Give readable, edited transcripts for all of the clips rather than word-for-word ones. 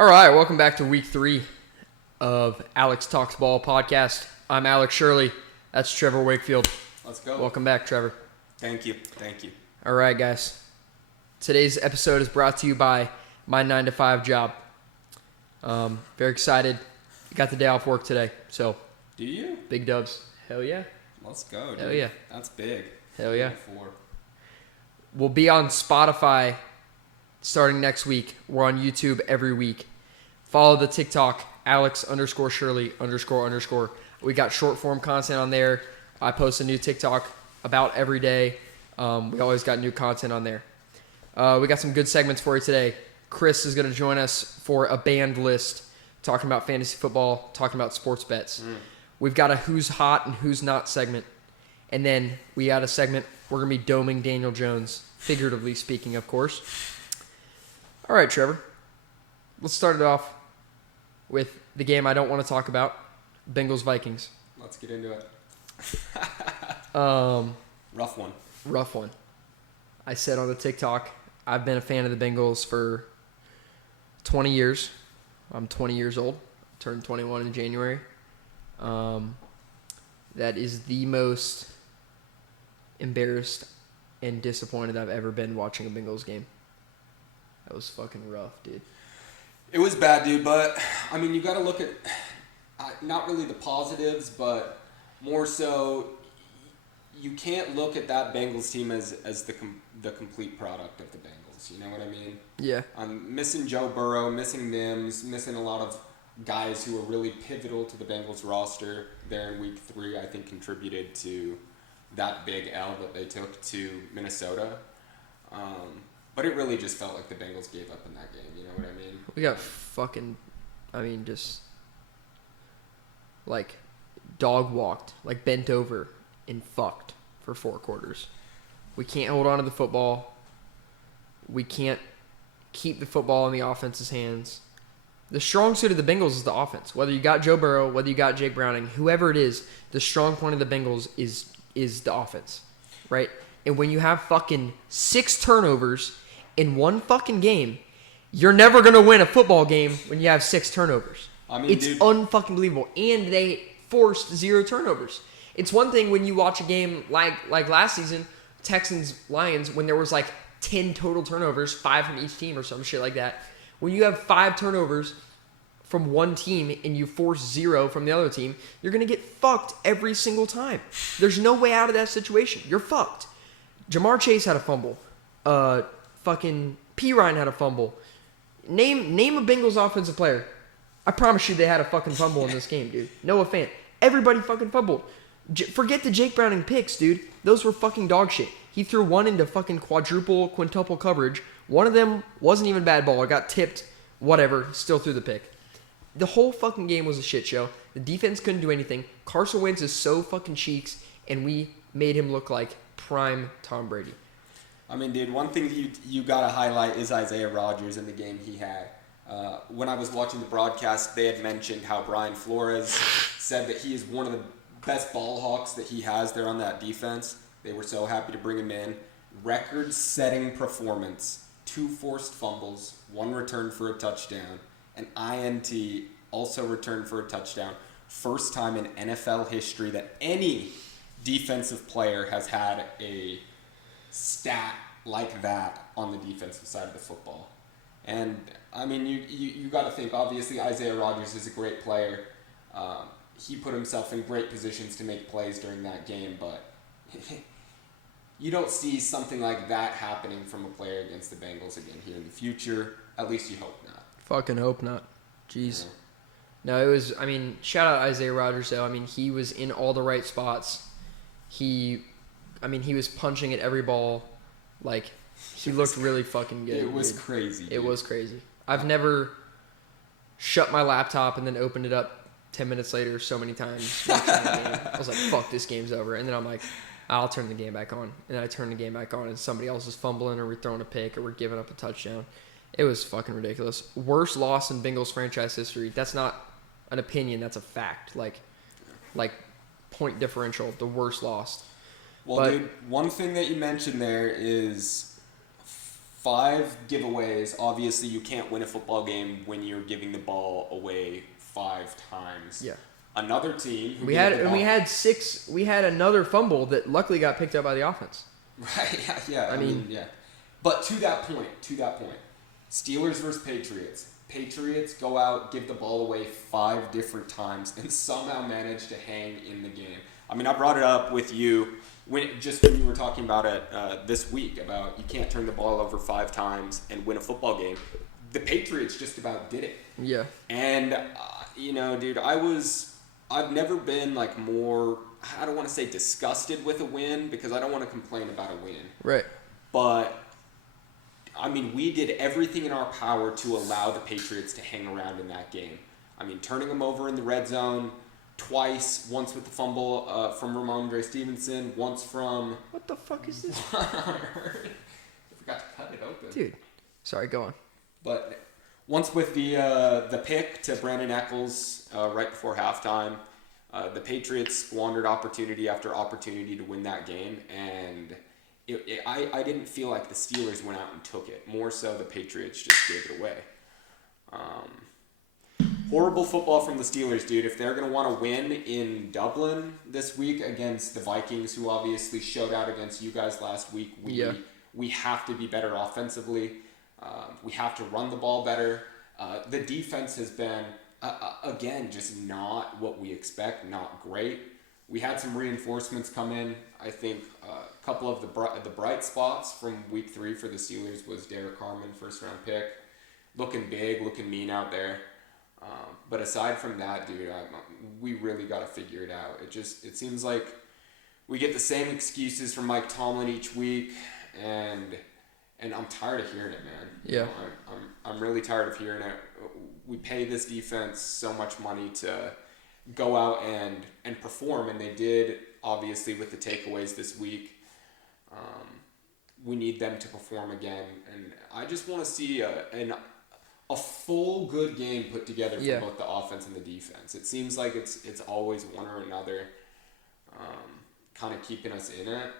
All right, welcome back to week 3 of Alex Talks Ball podcast. I'm Alex Shirley. That's Trevor Wakefield. Let's go. Welcome back, Trevor. Thank you. All right, guys. Today's episode is brought to you by my 9-to-5 job. Very excited. Got the day off work today, so. Do you? Big dubs. Hell yeah. Let's go, dude. Hell yeah. That's big. Hell yeah. We'll be on Spotify starting next week. We're on YouTube every week. Follow the TikTok, Alex_Shirley___. We got short form content on there. I post a new TikTok about every day. We always got new content on there. We got some good segments for you today. Chris is going to join us for a banned list, talking about fantasy football, talking about sports bets. We've got a who's hot and who's not segment. And then we got a segment, we're going to be doming Daniel Jones, figuratively speaking, of course. All right, Trevor. Let's start it off with the game I don't want to talk about, Bengals-Vikings. Let's get into it. Rough one. I said on the TikTok, I've been a fan of the Bengals for 20 years. I'm 20 years old. Turned 21 in January. That is the most embarrassed and disappointed I've ever been watching a Bengals game. That was fucking rough, dude. It was bad, dude, but, I mean, you got to look at, not really the positives, but more so, you can't look at that Bengals team as the complete product of the Bengals. You know what I mean? Yeah. I'm missing Joe Burrow, missing Mims, missing a lot of guys who were really pivotal to the Bengals roster there in week 3, I think contributed to that big L that they took to Minnesota. But it really just felt like the Bengals gave up in that game, you know what I mean? We got fucking, just, dog walked, bent over and fucked for 4 quarters. We can't hold on to the football. We can't keep the football in the offense's hands. The strong suit of the Bengals is the offense. Whether you got Joe Burrow, whether you got Jake Browning, whoever it is, the strong point of the Bengals is the offense, right? And when you have fucking 6 turnovers in one fucking game, you're never going to win a football game when you have 6 turnovers. It's unfucking believable. And they forced 0 turnovers. It's one thing when you watch a game like last season, Texans-Lions, when there was 10 total turnovers, 5 from each team or some shit like that. When you have 5 turnovers from one team and you force 0 from the other team, you're going to get fucked every single time. There's no way out of that situation. You're fucked. Jamar Chase had a fumble. Fucking P. Ryan had a fumble. Name a Bengals offensive player. I promise you they had a fucking fumble in this game, dude. Noah Fant. Everybody fucking fumbled. Forget the Jake Browning picks, dude. Those were fucking dog shit. He threw one into fucking quintuple coverage. One of them wasn't even a bad ball. It got tipped. Whatever. Still threw the pick. The whole fucking game was a shit show. The defense couldn't do anything. Carson Wentz is so fucking cheeks, and we made him look like prime Tom Brady. I mean, dude, one thing you got to highlight is Isaiah Rodgers in the game he had. When I was watching the broadcast, they had mentioned how Brian Flores said that he is one of the best ball hawks that he has there on that defense. They were so happy to bring him in. Record-setting performance. 2 forced fumbles, 1 return for a touchdown. An INT also returned for a touchdown. First time in NFL history that any defensive player has had a stat like that on the defensive side of the football. And, I mean, you got to think, obviously, Isaiah Rodgers is a great player. He put himself in great positions to make plays during that game, but you don't see something like that happening from a player against the Bengals again here in the future. At least you hope not. Fucking hope not. Jeez. Yeah. No, it was, shout out Isaiah Rodgers, though. He was in all the right spots. He was punching at every ball. He looked really fucking good. It was crazy. It was crazy. I've never shut my laptop and then opened it up 10 minutes later so many times watching the game. I was like, fuck, this game's over. And then I'm like, I'll turn the game back on. And then I turn the game back on and somebody else is fumbling or we're throwing a pick or we're giving up a touchdown. It was fucking ridiculous. Worst loss in Bengals franchise history. That's not an opinion. That's a fact. Point differential. The worst loss. Well, dude, one thing that you mentioned there is 5 giveaways. Obviously, you can't win a football game when you're giving the ball away 5 times. Yeah. Another team who We had another fumble that luckily got picked up by the offense. Right. Yeah. I mean, yeah. But to that point, Steelers versus Patriots. Patriots go out, give the ball away 5 different times, and somehow manage to hang in the game. I mean, I brought it up with you when you were talking about it this week, about you can't turn the ball over 5 times and win a football game. The Patriots just about did it. Yeah. And, dude, I've never been, like, more, I don't want to say disgusted with a win, because I don't want to complain about a win. Right. But, I mean, we did everything in our power to allow the Patriots to hang around in that game. I mean, turning them over in the red zone twice, once with the fumble from Ramondre Stevenson, once from... What the fuck is this? I forgot to cut it open. Dude. Sorry, go on. But once with the pick to Brandon Eccles right before halftime, the Patriots squandered opportunity after opportunity to win that game, and I didn't feel like the Steelers went out and took it. More so, the Patriots just gave it away. Horrible football from the Steelers, dude. If they're going to want to win in Dublin this week against the Vikings, who obviously showed out against you guys last week, we have to be better offensively. We have to run the ball better. The defense has been, again, just not what we expect, not great. We had some reinforcements come in. I think a couple of the bright spots from week 3 for the Steelers was Derek Harmon, first-round pick. Looking big, looking mean out there. But aside from that, dude, we really got to figure it out. It seems like we get the same excuses from Mike Tomlin each week, and I'm tired of hearing it, man. Yeah. I'm really tired of hearing it. We pay this defense so much money to go out and perform, and they did, obviously, with the takeaways this week. We need them to perform again, and I just want to see a full good game put together from both the offense and the defense. It seems like it's always one or another kind of keeping us in it,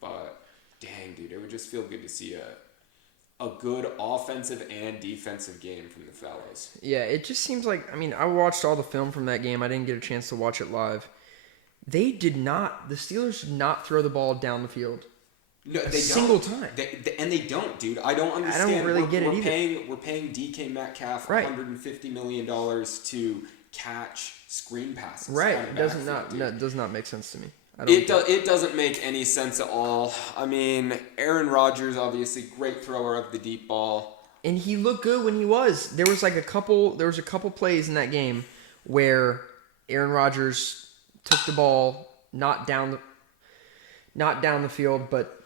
but dang, dude, it would just feel good to see a good offensive and defensive game from the fellas. Yeah, it just seems like, I mean, I watched all the film from that game. I didn't get a chance to watch it live. The Steelers did not throw the ball down the field. No, they single don't. time. They don't, dude. I don't understand. I don't really get it either. We're paying DK Metcalf right. $150 million to catch screen passes. Right. It does not make sense to me. It doesn't make any sense at all. I mean, Aaron Rodgers, obviously, great thrower of the deep ball. And he looked good when he was. There was a couple plays in that game where Aaron Rodgers took the ball not down the field, but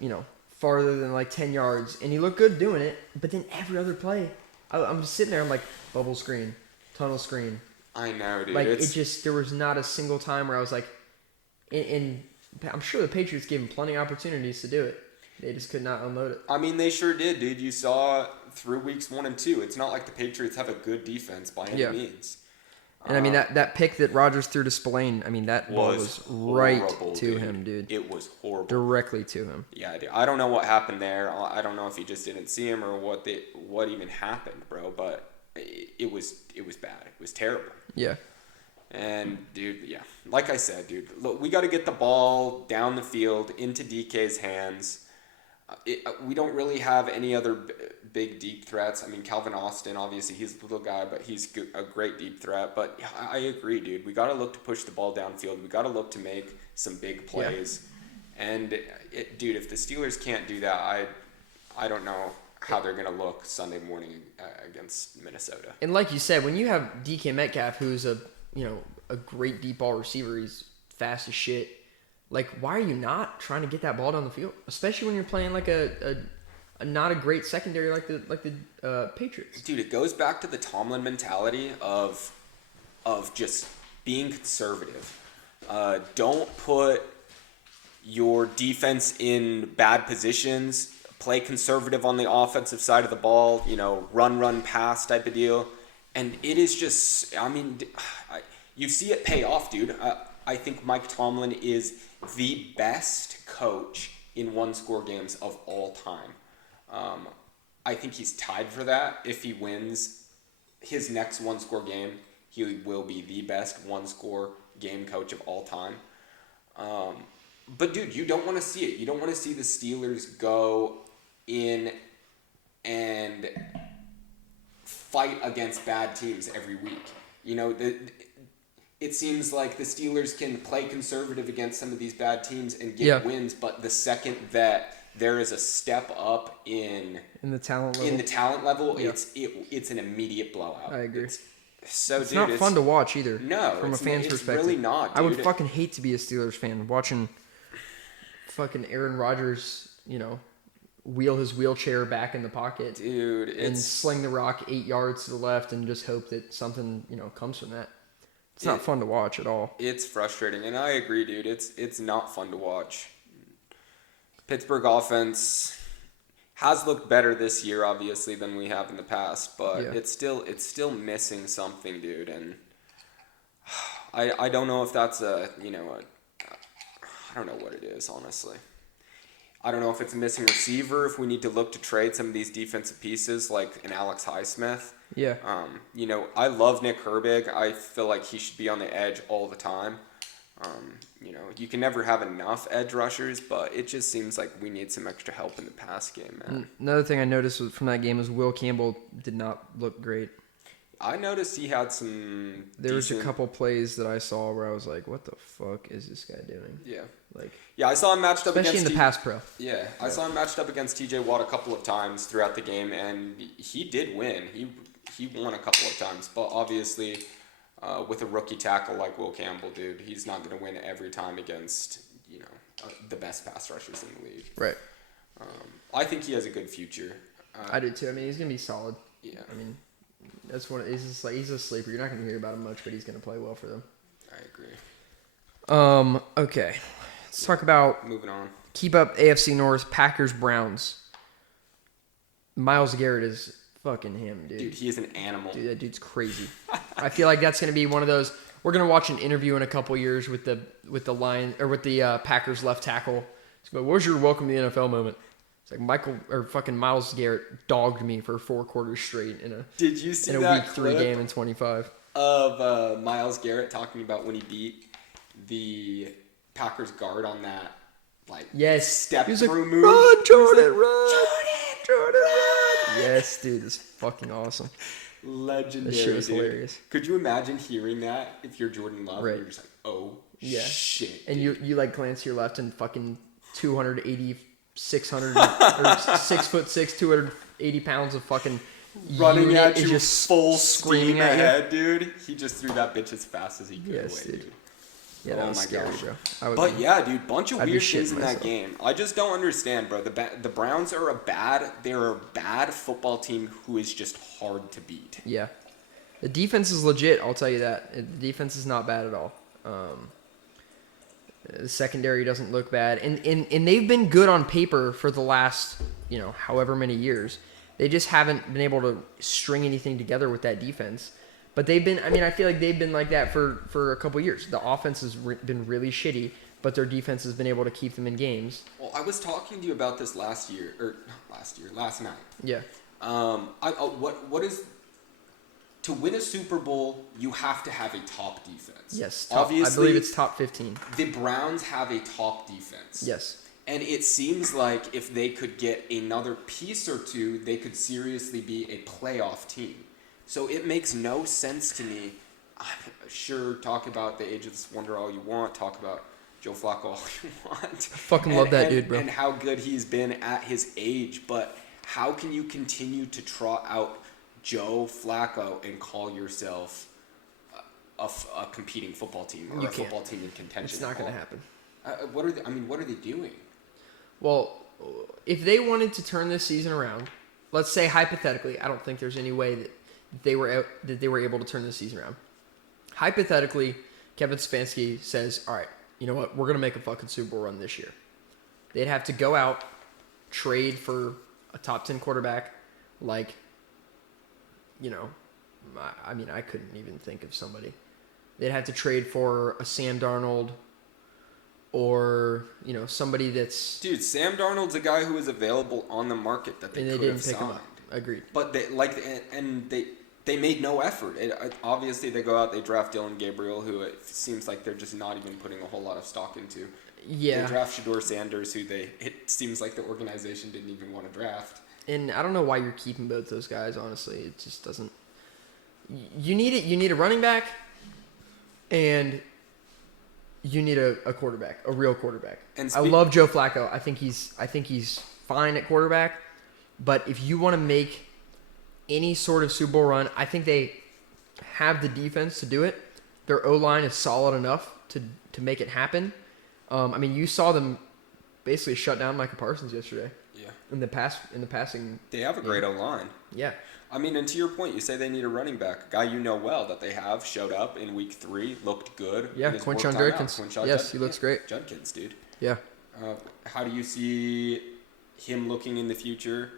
farther than like 10 yards, and he looked good doing it. But then every other play, I'm just sitting there. I'm like, bubble screen, tunnel screen. I know, dude. Like there was not a single time where I was like, and I'm sure the Patriots gave him plenty of opportunities to do it. They just could not unload it. I mean, they sure did, dude. You saw through weeks 1 and 2. It's not like the Patriots have a good defense by any means. And I mean, that pick that Rodgers threw to Spillane, I mean, that ball was right to him, dude. It was horrible. Directly to him. Yeah, dude. I don't know what happened there. I don't know if he just didn't see him or what even happened, bro. But it was bad. It was terrible. Yeah. And, dude, yeah. Like I said, dude, look, we got to get the ball down the field into DK's hands. We don't really have any other big deep threats. I mean, Calvin Austin, obviously, he's a little guy, but he's a great deep threat. But I agree, dude. We got to look to push the ball downfield. We got to look to make some big plays. Yeah. And, dude, if the Steelers can't do that, I don't know how they're going to look Sunday morning against Minnesota. And like you said, when you have DK Metcalf, who's a great deep ball receiver, he's fast as shit. Like, why are you not trying to get that ball down the field, especially when you're playing like a not a great secondary like the Patriots? Dude, it goes back to the Tomlin mentality of just being conservative. Don't put your defense in bad positions. Play conservative on the offensive side of the ball. Run, pass type of deal. And it is just, I mean, you see it pay off, dude. I think Mike Tomlin is the best coach in one-score games of all time. I think he's tied for that. If he wins his next one-score game, he will be the best one-score game coach of all time. But, dude, you don't want to see it. You don't want to see the Steelers go in and fight against bad teams every week. You know, it seems like the Steelers can play conservative against some of these bad teams and get wins, but the second that there is a step up in the talent level, it's an immediate blowout. I agree. It's not fun to watch either. No, from a fan's perspective, really not. Dude. I would fucking hate to be a Steelers fan watching fucking Aaron Rodgers, wheel his wheelchair back in the pocket, dude, and sling the rock 8 yards to the left and just hope that something comes from that. It's not fun to watch at all. It's frustrating, and I agree, dude. It's not fun to watch. Pittsburgh offense has looked better this year, obviously, than we have in the past, but it's still missing something, dude. And I don't know if that's I don't know what it is, honestly. I don't know if it's a missing receiver, if we need to look to trade some of these defensive pieces like an Alex Highsmith. Yeah. I love Nick Herbig. I feel like he should be on the edge all the time. You can never have enough edge rushers, but it just seems like we need some extra help in the pass game, man. Another thing I noticed from that game was Will Campbell did not look great. I noticed he had some. There was a couple plays that I saw where I was like, "What the fuck is this guy doing?" Yeah, I saw him matched up especially against in the pass pro. Yeah, I saw him matched up against T.J. Watt a couple of times throughout the game, and he did win. He won a couple of times, but obviously, with a rookie tackle like Will Campbell, dude, he's not going to win every time against the best pass rushers in the league. Right. I think he has a good future. I do too. I mean, he's going to be solid. Yeah. I mean, that's one. He's a sleeper. You're not going to hear about him much, but he's going to play well for them. I agree. Okay. Let's talk about moving on. Keep up AFC North, Packers, Browns. Myles Garrett is fucking him, dude. Dude, he is an animal. Dude, that dude's crazy. I feel like that's going to be one of those. We're going to watch an interview in a couple years with the Packers left tackle. But what was your welcome to the NFL moment? It's like Myles Garrett dogged me for 4 quarters straight Did you see in a that week 3 game in 25 of Myles Garrett talking about when he beat the Packers guard on that step through move? Run, Jordan, run! Jordan, run! Yes, dude, it's fucking awesome. Legendary. That shit was hilarious. Could you imagine hearing that if you're Jordan Love? Right. And you're just like, oh shit. And you glance to your left and fucking 280, 600 or 6'6", 280 pounds of fucking running at you just full screaming steam at ahead, dude. He just threw that bitch as fast as he could away, dude. Yeah, that was scary, bro. Dude, bunch of weird things in that game. I just don't understand, bro. The Browns are a bad football team who is just hard to beat. Yeah. The defense is legit, I'll tell you that. The defense is not bad at all. The secondary doesn't look bad. And they've been good on paper for the last, however many years. They just haven't been able to string anything together with that defense. But I feel like they've been like that for a couple years. The offense has been really shitty, but their defense has been able to keep them in games. Well, I was talking to you about this last night. Yeah. What is to win a Super Bowl? You have to have a top defense. Yes. Obviously, I believe it's top 15. The Browns have a top defense. Yes. And it seems like if they could get another piece or two, they could seriously be a playoff team. So it makes no sense to me. I'm sure, talk about the age of this wonder all you want. Talk about Joe Flacco all you want. I fucking love that dude, bro. And how good he's been at his age. But how can you continue to trot out Joe Flacco and call yourself a competing football team or football team in contention? It's not going to happen. What are they doing? Well, if they wanted to turn this season around, let's say hypothetically, I don't think there's any way that they were able to turn this season around. Hypothetically, Kevin Stefanski says, all right, you know what? We're going to make a fucking Super Bowl run this year. They'd have to go out, trade for a top 10 quarterback I couldn't even think of somebody. They'd have to trade for a Sam Darnold or, somebody that's... Dude, Sam Darnold's a guy who is available on the market that they could have signed. Agreed. But they made no effort. Obviously, they go out, they draft Dylan Gabriel, who it seems like they're just not even putting a whole lot of stock into. Yeah. They draft Shedeur Sanders, who it seems like the organization didn't even want to draft. And I don't know why you're keeping both those guys, honestly. It just doesn't. You need a running back, and you need a quarterback, a real quarterback. I love Joe Flacco. I think he's fine at quarterback. But if you want to make any sort of Super Bowl run, I think they have the defense to do it. Their O-line is solid enough to make it happen. I mean, you saw them basically shut down Micah Parsons yesterday. Yeah. In the passing. They have a great O-line. Yeah. I mean, and to your point, you say they need a running back. A guy you know well that they have showed up in week 3, looked good. Yeah, Quinshon Judkins. Yes, he looks great. Judkins, dude. Yeah. How do you see him looking in the future?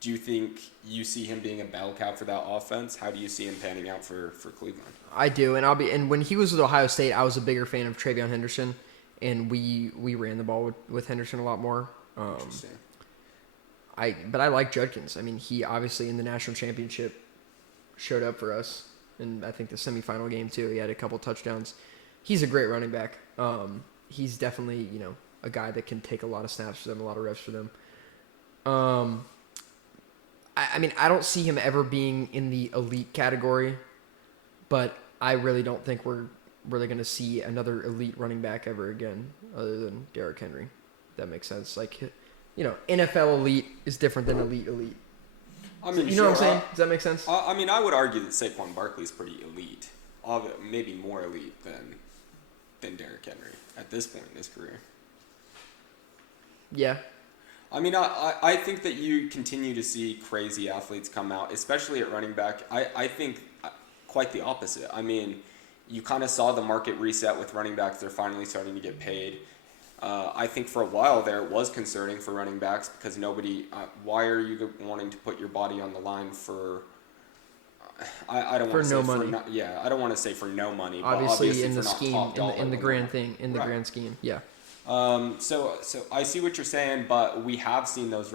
Do you think you see him being a bell cow for that offense? How do you see him panning out for Cleveland? I do, and when he was with Ohio State, I was a bigger fan of Travion Henderson, and we ran the ball with Henderson a lot more. Interesting. But I like Judkins. I mean, he obviously in the national championship showed up for us, and I think the semifinal game too. He had a couple touchdowns. He's a great running back. He's definitely a guy that can take a lot of snaps for them, a lot of reps for them. I mean, I don't see him ever being in the elite category, but I really don't think we're really going to see another elite running back ever again, other than Derrick Henry. If that makes sense. Like, NFL elite is different than elite. I mean, you know what I'm saying? Does that make sense? I mean, I would argue that Saquon Barkley's pretty elite, maybe more elite than Derrick Henry at this point in his career. Yeah. I mean, I think that you continue to see crazy athletes come out, especially at running back. I think quite the opposite. I mean, you kind of saw the market reset with running backs. They're finally starting to get paid. I think for a while there it was concerning for running backs because nobody. Why are you wanting to put your body on the line for? I don't want to say money. I don't want to say for no money. Obviously, but in the scheme, in the grand thing, in the right. grand scheme, yeah. So I see what you're saying, but we have seen those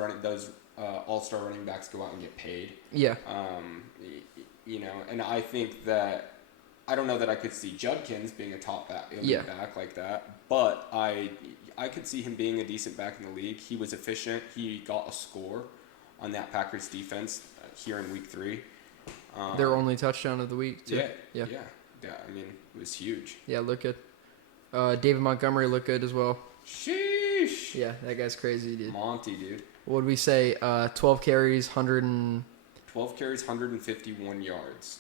all-star running backs go out and get paid. Yeah. And I think that I don't know that I could see Judkins being a top elite back like that, but I could see him being a decent back in the league. He was efficient. He got a score on that Packers defense here in week 3. Their only touchdown of the week too. Yeah. I mean, it was huge. Yeah, look good. David Montgomery looked good as well. Sheesh. Yeah, that guy's crazy, dude. Monty, dude. What did we say? 12 carries, 12 carries, 151 yards.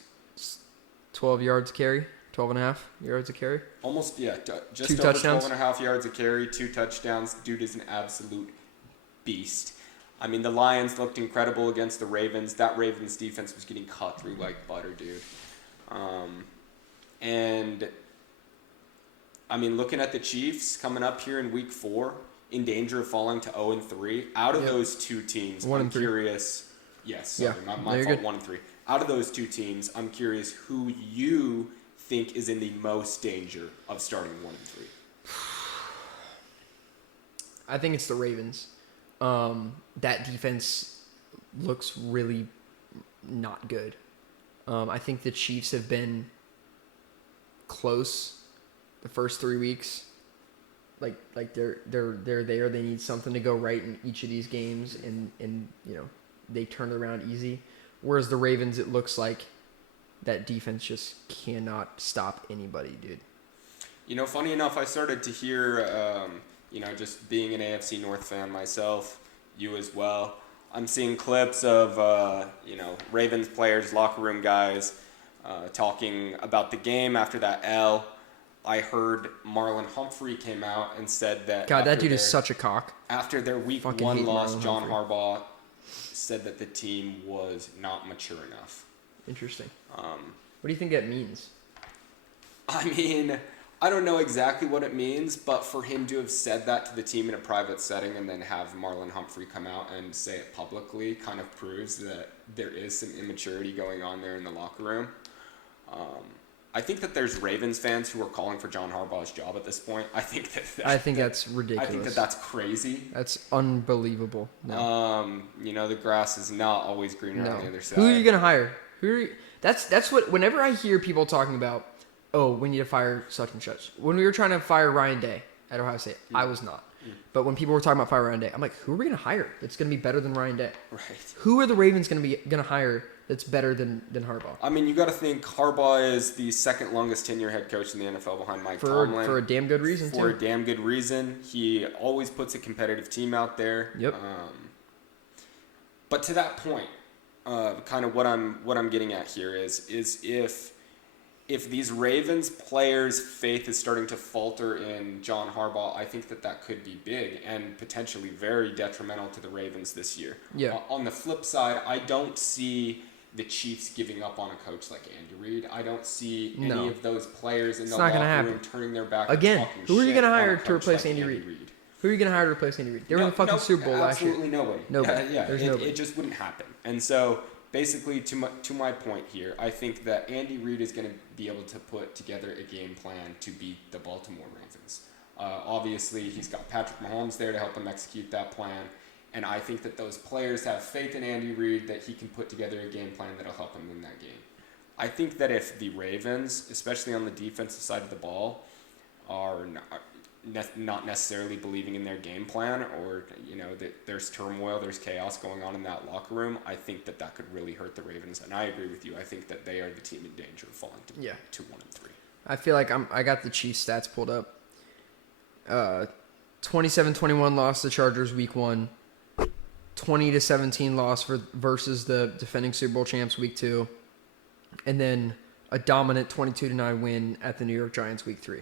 12 yards a carry? 12 and a half yards a carry? Almost, yeah. Just 2 over touchdowns? 12 and a half yards a carry, 2 touchdowns. Dude is an absolute beast. I mean, the Lions looked incredible against the Ravens. That Ravens defense was getting cut through like butter, dude. And I mean, looking at the Chiefs coming up here in week 4, in danger of falling to 0-3. Out of those 2 teams, I'm curious. Yes, sorry, my fault. 1-3. Out of those 2 teams, I'm curious who you think is in the most danger of starting 1-3. I think it's the Ravens. That defense looks really not good. I think the Chiefs have been close the first 3 weeks. Like they're there. They need something to go right in each of these games, and they turn it around easy. Whereas the Ravens, it looks like that defense just cannot stop anybody, dude. Funny enough, I started to hear, just being an AFC North fan myself, you as well. I'm seeing clips of, Ravens players, locker room guys, talking about the game after that L. I heard Marlon Humphrey came out and said that... God, that dude is such a cock. After their week 1 loss, John Harbaugh said that the team was not mature enough. Interesting. What do you think that means? I mean, I don't know exactly what it means, but for him to have said that to the team in a private setting and then have Marlon Humphrey come out and say it publicly kind of proves that there is some immaturity going on there in the locker room. I think that there's Ravens fans who are calling for John Harbaugh's job at this point. I think that's ridiculous. I think that that's crazy. That's unbelievable. No. The grass is not always greener on the other side. Who are you gonna hire? That's what. Whenever I hear people talking about, oh, we need to fire such and such. When we were trying to fire Ryan Day at Ohio State, I was not. But when people were talking about fire Ryan Day, I'm like, who are we gonna hire that's gonna be better than Ryan Day? Right. Who are the Ravens gonna hire that's better than Harbaugh? I mean, you got to think Harbaugh is the second longest tenure head coach in the NFL behind Mike Tomlin. For a damn good reason, For a damn good reason. He always puts a competitive team out there. Yep. But to that point, kind of what I'm getting at here is if these Ravens players' faith is starting to falter in John Harbaugh, I think that could be big and potentially very detrimental to the Ravens this year. Yeah. On the flip side, I don't see the Chiefs giving up on a coach like Andy Reid. I don't see any of those players in the locker room turning their back. Again, who are you going to hire to replace Andy Reid? Who are you going to hire to replace Andy Reid? They were in the fucking Super Bowl last year. Absolutely nobody. Nobody. There's nobody. It just wouldn't happen. And so, basically, to my point here, I think that Andy Reid is going to be able to put together a game plan to beat the Baltimore Ravens. Obviously, he's got Patrick Mahomes there to help him execute that plan. And I think that those players have faith in Andy Reid that he can put together a game plan that will help him win that game. I think that if the Ravens, especially on the defensive side of the ball, are not necessarily believing in their game plan, or that there's turmoil, there's chaos going on in that locker room, I think that could really hurt the Ravens. And I agree with you. I think that they are the team in danger of falling to 1-3. I feel like I got the Chiefs stats pulled up. 27-21 loss to the Chargers week 1. 20-17 loss versus the defending Super Bowl champs week 2, and then a dominant 22-9 win at the New York Giants week 3.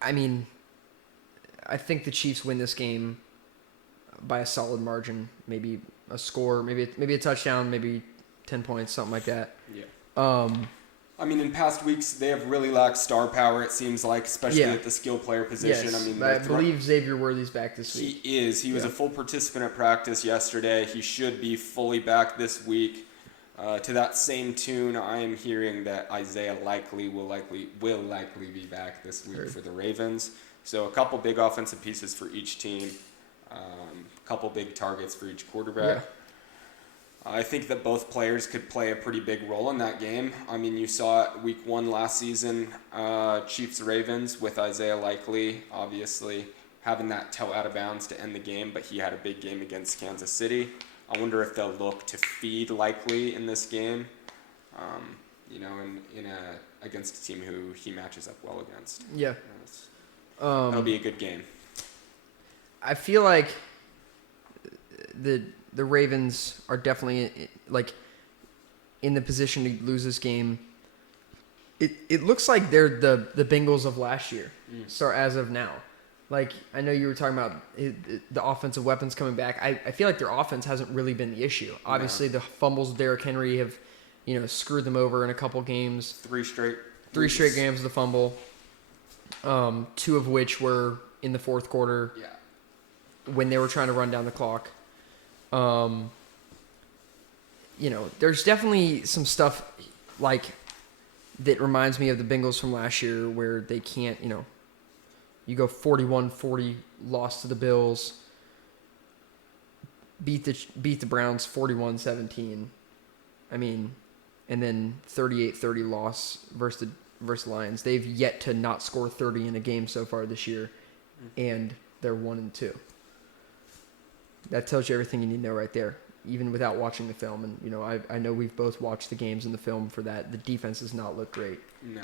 I mean, I think the Chiefs win this game by a solid margin, maybe a score, maybe a touchdown, maybe 10 points, something like that. Yeah. I mean, in past weeks, they have really lacked star power, it seems like, especially at the skill player position. Yes, I mean, I believe Xavier Worthy's back this week. He is. He was a full participant at practice yesterday. He should be fully back this week. To that same tune, I am hearing that Isaiah will likely be back this week for the Ravens. So a couple big offensive pieces for each team, a couple big targets for each quarterback. Yeah. I think that both players could play a pretty big role in that game. I mean, you saw it week 1 last season, Chiefs-Ravens with Isaiah Likely, obviously having that toe out of bounds to end the game, but he had a big game against Kansas City. I wonder if they'll look to feed Likely in this game, against a team who he matches up well against. Yeah. That'll be a good game. I feel like the Ravens are definitely in the position to lose this game. It looks like they're the Bengals of last year, so as of now. Like, I know you were talking about the offensive weapons coming back. I feel like their offense hasn't really been the issue. Obviously, the fumbles of Derrick Henry have, screwed them over in a couple games. Three straight games of the fumble. 2 of which were in the fourth quarter. Yeah. When they were trying to run down the clock. There's definitely some stuff that reminds me of the Bengals from last year where they can't, you go 41-40 loss to the Bills, beat the Browns 41-17. I mean, and then 38-30 loss versus the Lions. They've yet to not score 30 in a game so far this year, and they're 1-2. That tells you everything you need to know right there, even without watching the film. And, I know we've both watched the games in the film for that. The defense does not look great. No.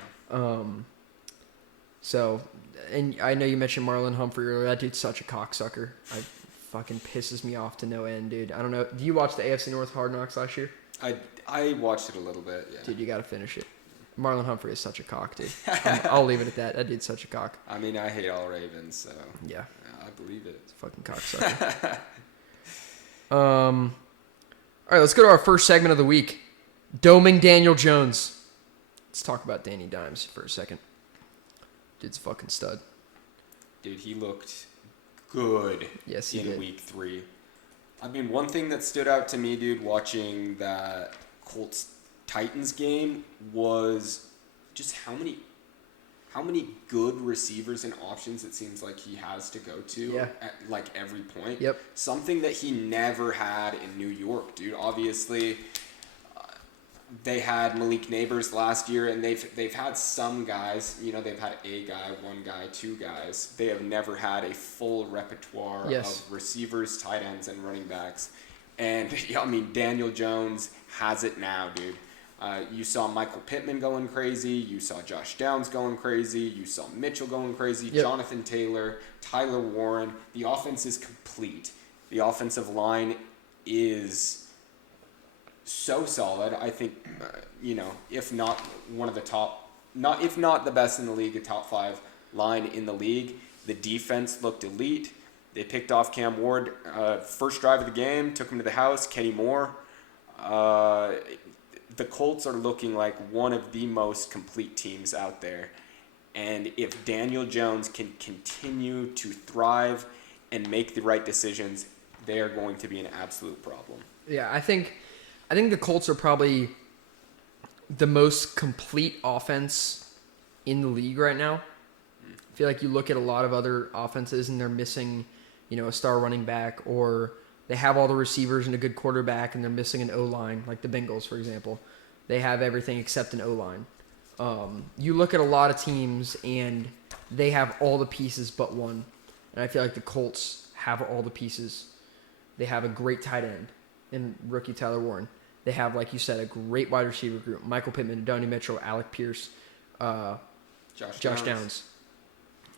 So, and I know you mentioned Marlon Humphrey earlier. That dude's such a cocksucker. Fucking pisses me off to no end, dude. I don't know. Do you watch the AFC North Hard Knocks last year? I watched it a little bit, yeah. Dude, you got to finish it. Marlon Humphrey is such a cock, dude. I'll leave it at that. That dude's such a cock. I mean, I hate all Ravens, so... Yeah. I believe it. It's a fucking cocksucker. All right, let's go to our first segment of the week. Doming Daniel Jones. Let's talk about Danny Dimes for a second. Dude's a fucking stud. Dude, he looked good in week 3. I mean, one thing that stood out to me, dude, watching that Colts-Titans game was just how many good receivers and options it seems like he has to go to at like every point. Yep. Something that he never had in New York, dude. Obviously, they had Malik Neighbors last year, and they've had some guys. You know, they've had a guy, one guy, two guys. They have never had a full repertoire of receivers, tight ends, and running backs. And I mean, Daniel Jones has it now, dude. You saw Michael Pittman going crazy. You saw Josh Downs going crazy. You saw Mitchell going crazy. Jonathan Taylor, Tyler Warren. The offense is complete. The offensive line is so solid. I think, if not one of the top, if not the best in the league, a top 5 line in the league. The defense looked elite. They picked off Cam Ward first drive of the game, took him to the house. Kenny Moore. The Colts are looking like one of the most complete teams out there. And if Daniel Jones can continue to thrive and make the right decisions, they are going to be an absolute problem. Yeah, I think the Colts are probably the most complete offense in the league right now. I feel like you look at a lot of other offenses and they're missing, a star running back, or they have all the receivers and a good quarterback and they're missing an O-line, like the Bengals, for example. They have everything except an O-line. You look at a lot of teams and they have all the pieces but one. And I feel like the Colts have all the pieces. They have a great tight end in rookie Tyler Warren. They have, like you said, a great wide receiver group. Michael Pittman, Donnie Mitchell, Alec Pierce, Josh Downs.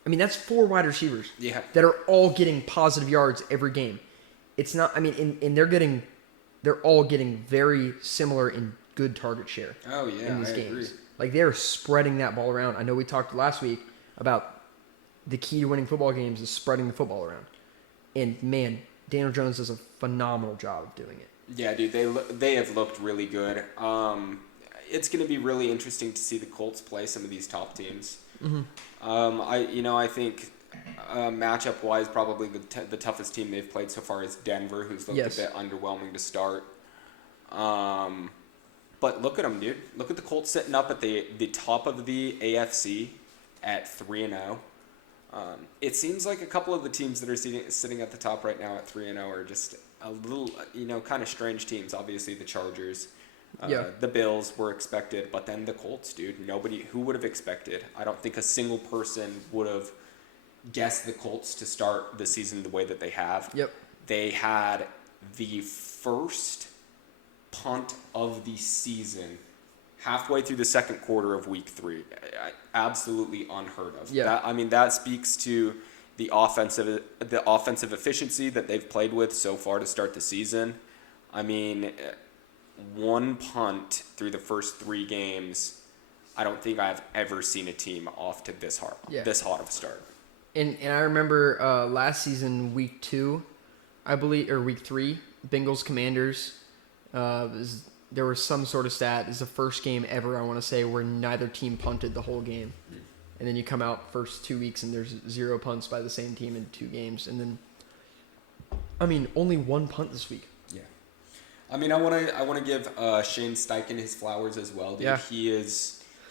I mean, that's 4 wide receivers that are all getting positive yards every game. It's not, and they're all getting very similar in good target share in these games. Agree. Like, they're spreading that ball around. I know we talked last week about the key to winning football games is spreading the football around. And, man, Daniel Jones does a phenomenal job of doing it. Yeah, dude, they have looked really good. It's going to be really interesting to see the Colts play some of these top teams. Mm-hmm. I think matchup-wise, probably the toughest team they've played so far is Denver, who's looked a bit underwhelming to start. But look at them, dude. Look at the Colts sitting up at the top of the AFC at 3-0. It seems like a couple of the teams that are sitting at the top right now at 3-0 are just a little, kind of strange teams. Obviously, the Chargers, the Bills were expected, but then the Colts, dude. Who would have expected? I don't think a single person would have guessed the Colts to start the season the way that they have. Yep. They had the first punt of the season halfway through the second quarter of week 3. Absolutely unheard of. Yeah. That speaks to the offensive efficiency that they've played with so far to start the season. I mean, 1 punt through the first 3 games, I don't think I've ever seen a team off to this hot of a start. And I remember last season, week 2, I believe, or week 3, Bengals Commanders. There was some sort of stat. It's the first game ever, I want to say, where neither team punted the whole game. And then you come out first 2 weeks and there's 0 punts by the same team in 2 games. And then, only 1 punt this week. Yeah. I want to give Shane Steichen his flowers as well, dude. Yeah.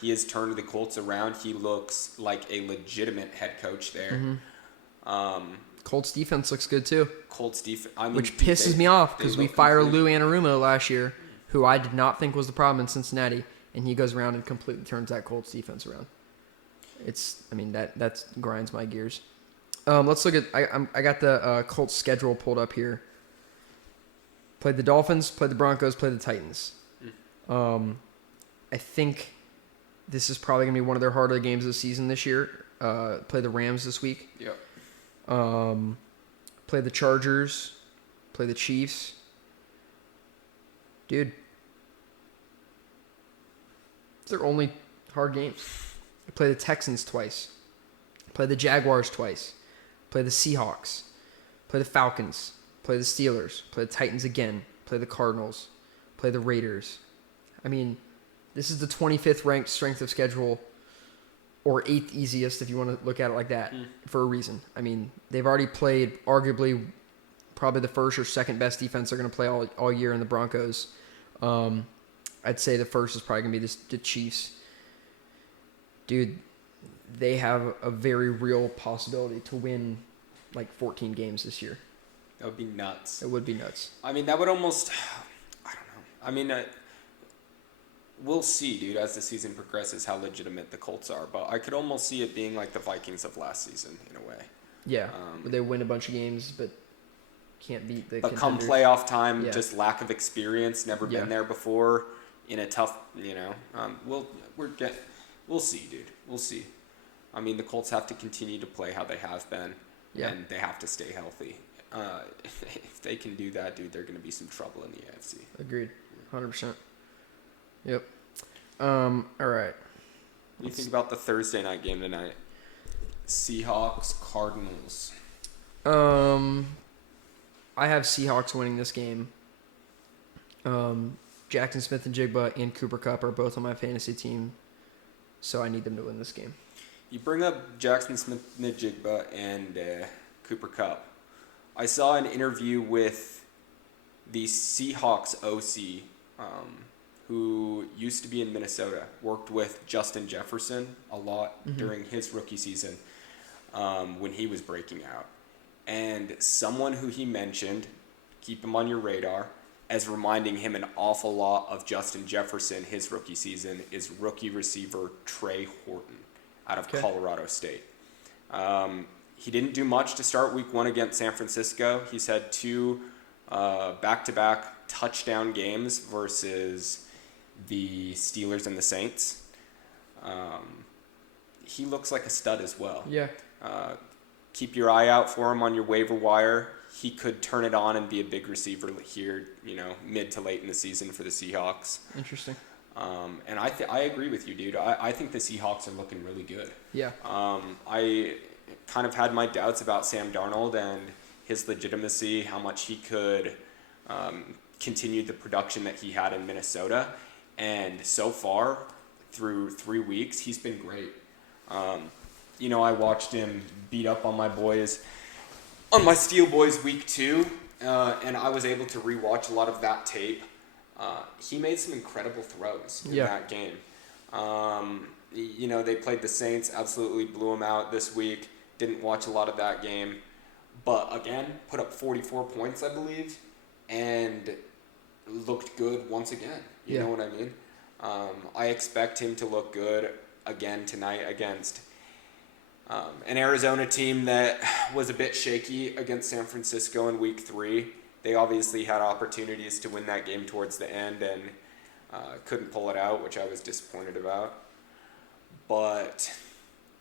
He has turned the Colts around. He looks like a legitimate head coach there. Mm-hmm. Colts defense looks good too. Colts defense, which pisses me off because we fired Lou Anarumo last year, who I did not think was the problem in Cincinnati, and he goes around and completely turns that Colts defense around. That grinds my gears. Let's look at. I got the Colts schedule pulled up here. Played the Dolphins, played the Broncos, played the Titans. I think this is probably gonna be one of their harder games of the season this year. Play the Rams this week. Yep. Play the Chargers, play the Chiefs. Dude, it's their only hard games. Play the Texans twice, play the Jaguars twice, play the Seahawks, play the Falcons, play the Steelers, play the Titans again, play the Cardinals, play the Raiders. This is the 25th ranked strength of schedule, or 8th easiest if you want to look at it like that, for a reason. They've already played arguably probably the first or second best defense they're going to play all year in the Broncos. I'd say the first is probably going to be the Chiefs. dude, they have a very real possibility to win like 14 games this year. That would be nuts. It would be nuts. I mean, that would almost, I don't know. I mean, we'll see, dude, as the season progresses how legitimate the Colts are. But I could almost see it being like the Vikings of last season in a way. Yeah, where they win a bunch of games but can't beat the But contenders. come playoff time, Yeah. just lack of experience, never Yeah. been there before, in a tough, we'll see, dude. We'll see. I mean, the Colts have to continue to play how they have been, and they have to stay healthy. If they can do that, dude, they're going to be some trouble in the AFC. Agreed, 100%. Yep. All right. What do you think about the Thursday night game tonight? Seahawks, Cardinals. I have Seahawks winning this game. Jackson Smith and Jigba and Cooper Kupp are both on my fantasy team, so I need them to win this game. You bring up Jackson Smith-Njigba and Cooper Kupp. I saw an interview with the Seahawks OC, who used to be in Minnesota, worked with Justin Jefferson a lot during his rookie season when he was breaking out. And someone who he mentioned, keep him on your radar, as reminding him an awful lot of Justin Jefferson his rookie season is rookie receiver Trey Horton out of Colorado State. He didn't do much to start week 1 against San Francisco. He's had 2 back-to-back touchdown games versus the Steelers and the Saints. He looks like a stud as well. Yeah. Keep your eye out for him on your waiver wire. He could turn it on and be a big receiver here, mid to late in the season for the Seahawks. Interesting. And I agree with you, dude. I think the Seahawks are looking really good. Yeah. I kind of had my doubts about Sam Darnold and his legitimacy, how much he could continue the production that he had in Minnesota. And so far, through 3 weeks, he's been great. I watched him beat up on my Steel Boys week 2, and I was able to rewatch a lot of that tape. He made some incredible throws in that game. They played the Saints, absolutely blew them out this week. Didn't watch a lot of that game. But again, put up 44 points, I believe, and looked good once again. You know what I mean? I expect him to look good again tonight against an Arizona team that was a bit shaky against San Francisco in week 3. They obviously had opportunities to win that game towards the end and couldn't pull it out, which I was disappointed about. But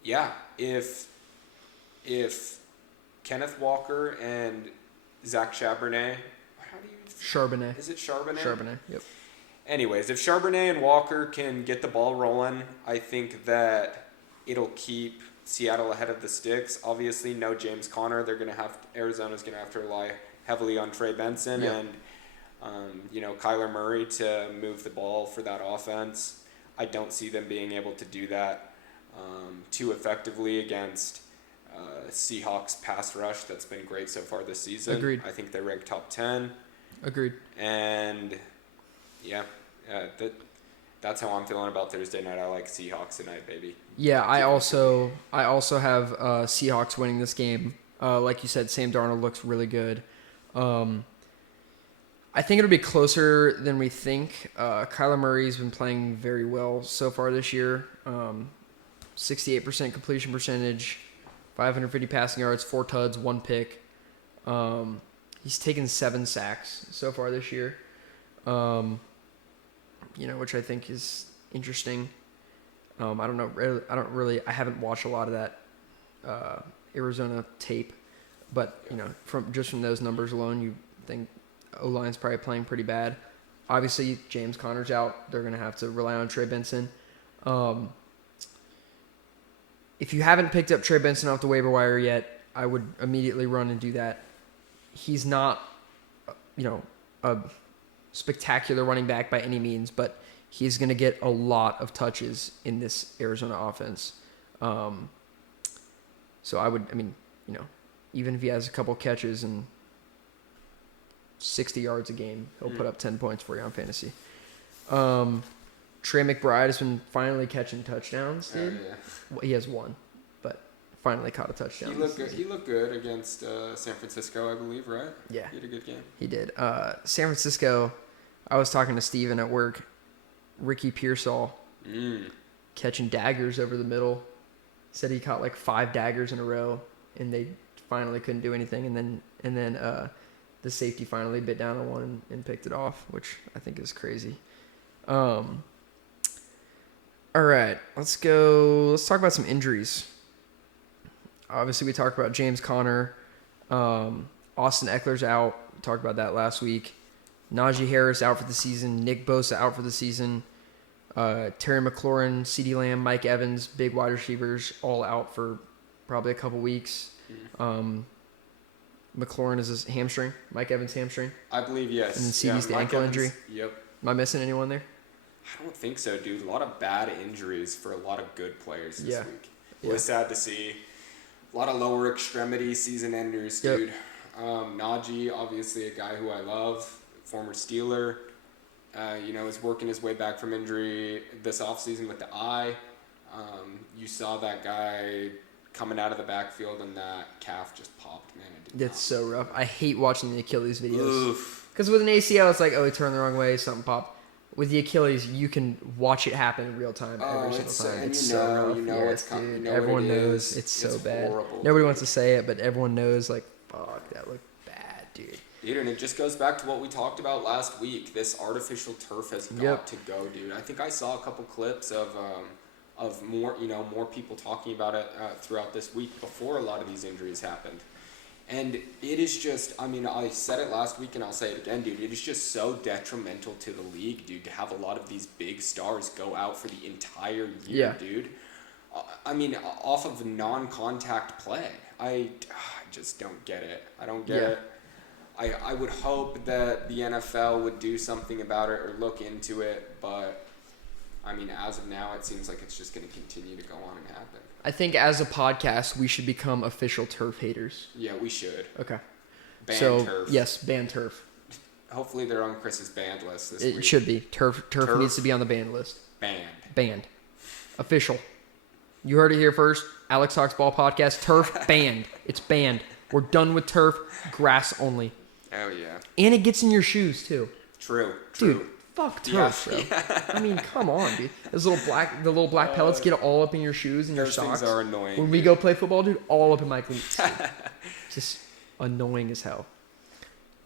yeah, if Kenneth Walker and Zach Charbonnet, Charbonnet. Is it Charbonnet? Charbonnet, yep. Anyways, if Charbonnet and Walker can get the ball rolling, I think that it'll keep Seattle ahead of the sticks. Obviously, no James Conner. Arizona's going to have to rely heavily on Trey Benson and Kyler Murray to move the ball for that offense. I don't see them being able to do that too effectively against Seahawks pass rush that's been great so far this season. Agreed. I think they're ranked top 10. Agreed. And that's how I'm feeling about Thursday night. I like Seahawks tonight, baby. Yeah, I also have Seahawks winning this game. Like you said, Sam Darnold looks really good. I think it'll be closer than we think. Kyler Murray's been playing very well so far this year. 68% completion percentage, 550 passing yards, 4 tuds, 1 pick. He's taken 7 sacks so far this year, which I think is interesting. I don't know. I haven't watched a lot of that Arizona tape, but from those numbers alone, you think O-line's probably playing pretty bad. Obviously, James Conner's out. They're going to have to rely on Trey Benson. If you haven't picked up Trey Benson off the waiver wire yet, I would immediately run and do that. He's not, a spectacular running back by any means, but he's going to get a lot of touches in this Arizona offense. So I would, even if he has a couple catches and 60 yards a game, he'll put up 10 points for you on fantasy. Trey McBride has been finally catching touchdowns, dude. Yeah. Well, he has one, but finally caught a touchdown. He looked good against San Francisco, I believe, right? Yeah. He had a good game. He did. San Francisco, I was talking to Steven at work. Ricky Pearsall catching daggers over the middle. Said he caught like 5 daggers in a row, and they finally couldn't do anything. And then the safety finally bit down on one and picked it off, which I think is crazy. All right, let's talk about some injuries. Obviously, we talked about James Conner. Austin Eckler's out. We talked about that last week. Najee Harris out for the season. Nick Bosa out for the season. Terry McLaurin, CeeDee Lamb, Mike Evans, big wide receivers, all out for probably a couple weeks. McLaurin is his hamstring. Mike Evans' hamstring. I believe, yes. And then CeeDee's the ankle injury. Yep. Am I missing anyone there? I don't think so, dude. A lot of bad injuries for a lot of good players this week. It was sad to see. A lot of lower extremity season enders, dude. Najee, obviously a guy who I love, former Steeler. Is working his way back from injury this offseason with the eye. You saw that guy coming out of the backfield and that calf just popped, man. It's so rough. I hate watching the Achilles videos. Because with an ACL, it's like, oh, he turned the wrong way, something popped. With the Achilles, you can watch it happen in real time every single time. It's so rough. Yes, dude. Everyone knows. It's so bad. Horrible, Nobody wants to say it, but everyone knows, like, fuck, that looked bad, dude. Dude, and it just goes back to what we talked about last week. This artificial turf has got to go, dude. I think I saw a couple clips of more people talking about it throughout this week before a lot of these injuries happened. And it is just, I said it last week and I'll say it again, dude. It is just so detrimental to the league, dude, to have a lot of these big stars go out for the entire year, dude. Off of non-contact play. I just don't get it. I don't get it. I would hope that the NFL would do something about it or look into it, but as of now, it seems like it's just going to continue to go on and happen. I think as a podcast, we should become official turf haters. Yeah, we should. Okay. Ban turf. Yes, ban turf. Hopefully they're on Chris's banned list this week. It should be. Turf needs to be on the banned list. Banned. Official. You heard it here first. Alex Talks Ball Podcast. Turf banned. It's banned. We're done with turf. Grass only. Oh, yeah. And it gets in your shoes, too. True. Dude, fuck turf, bro. Yeah. Come on, dude. The little black pellets get all up in your shoes and your socks. Those things are annoying. When we go play football, dude, all up in my cleats. Just annoying as hell.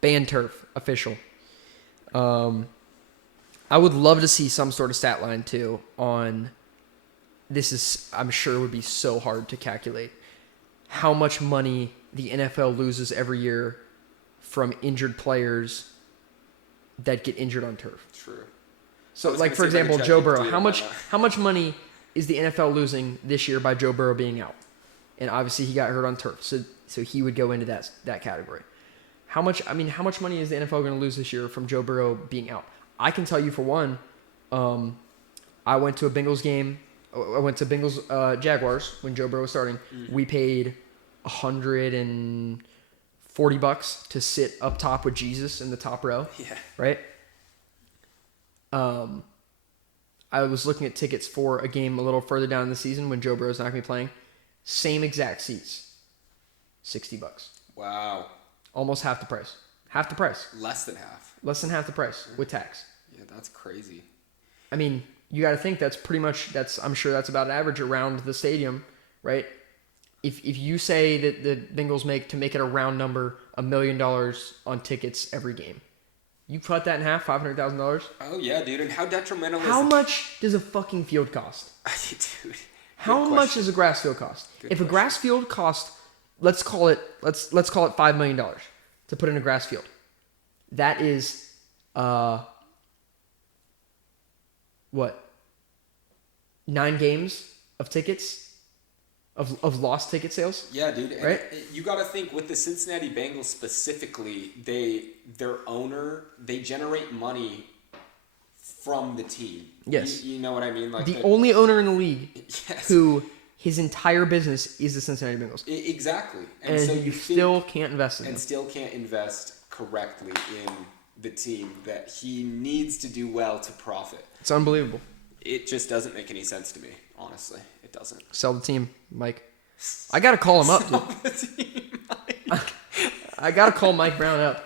Ban turf. Official. I would love to see some sort of stat line, too, on... I'm sure would be so hard to calculate. How much money the NFL loses every year from injured players that get injured on turf. True. So, like, for example, Joe Burrow. How much money is the NFL losing this year by Joe Burrow being out? And obviously he got hurt on turf, so he would go into that category. How much money is the NFL going to lose this year from Joe Burrow being out? I can tell you for one, I went to a Bengals game. I went to Bengals Jaguars when Joe Burrow was starting. Mm-hmm. We paid $140 to sit up top with Jesus in the top row. Yeah. Right? I was looking at tickets for a game a little further down in the season when Joe Burrow's not going to be playing. Same exact seats. $60. Wow. Almost half the price. Half the price. Less than half. Less than half the price with tax. Yeah, that's crazy. You got to think that's pretty much, I'm sure that's about average around the stadium, right? If you say that the Bengals to make it a round number, $1 million on tickets every game, you cut that in half, $500,000. Oh yeah, dude. And how detrimental is it? How much does a fucking field cost? Dude. How much does a grass field cost? If a grass field cost, let's call it $5 million to put in a grass field. That is, what? 9 games of tickets, of lost ticket sales. Yeah, dude. And right? You got to think with the Cincinnati Bengals specifically, their owner, they generate money from the team. Yes. You know what I mean? Like the only owner in the league who his entire business is the Cincinnati Bengals. Exactly. And so you still can't invest in them. And still can't invest correctly in the team that he needs to do well to profit. It's unbelievable. It just doesn't make any sense to me, honestly. It doesn't. Sell the team, Mike. I got to call him up, dude. Sell the team, Mike. I got to call Mike Brown up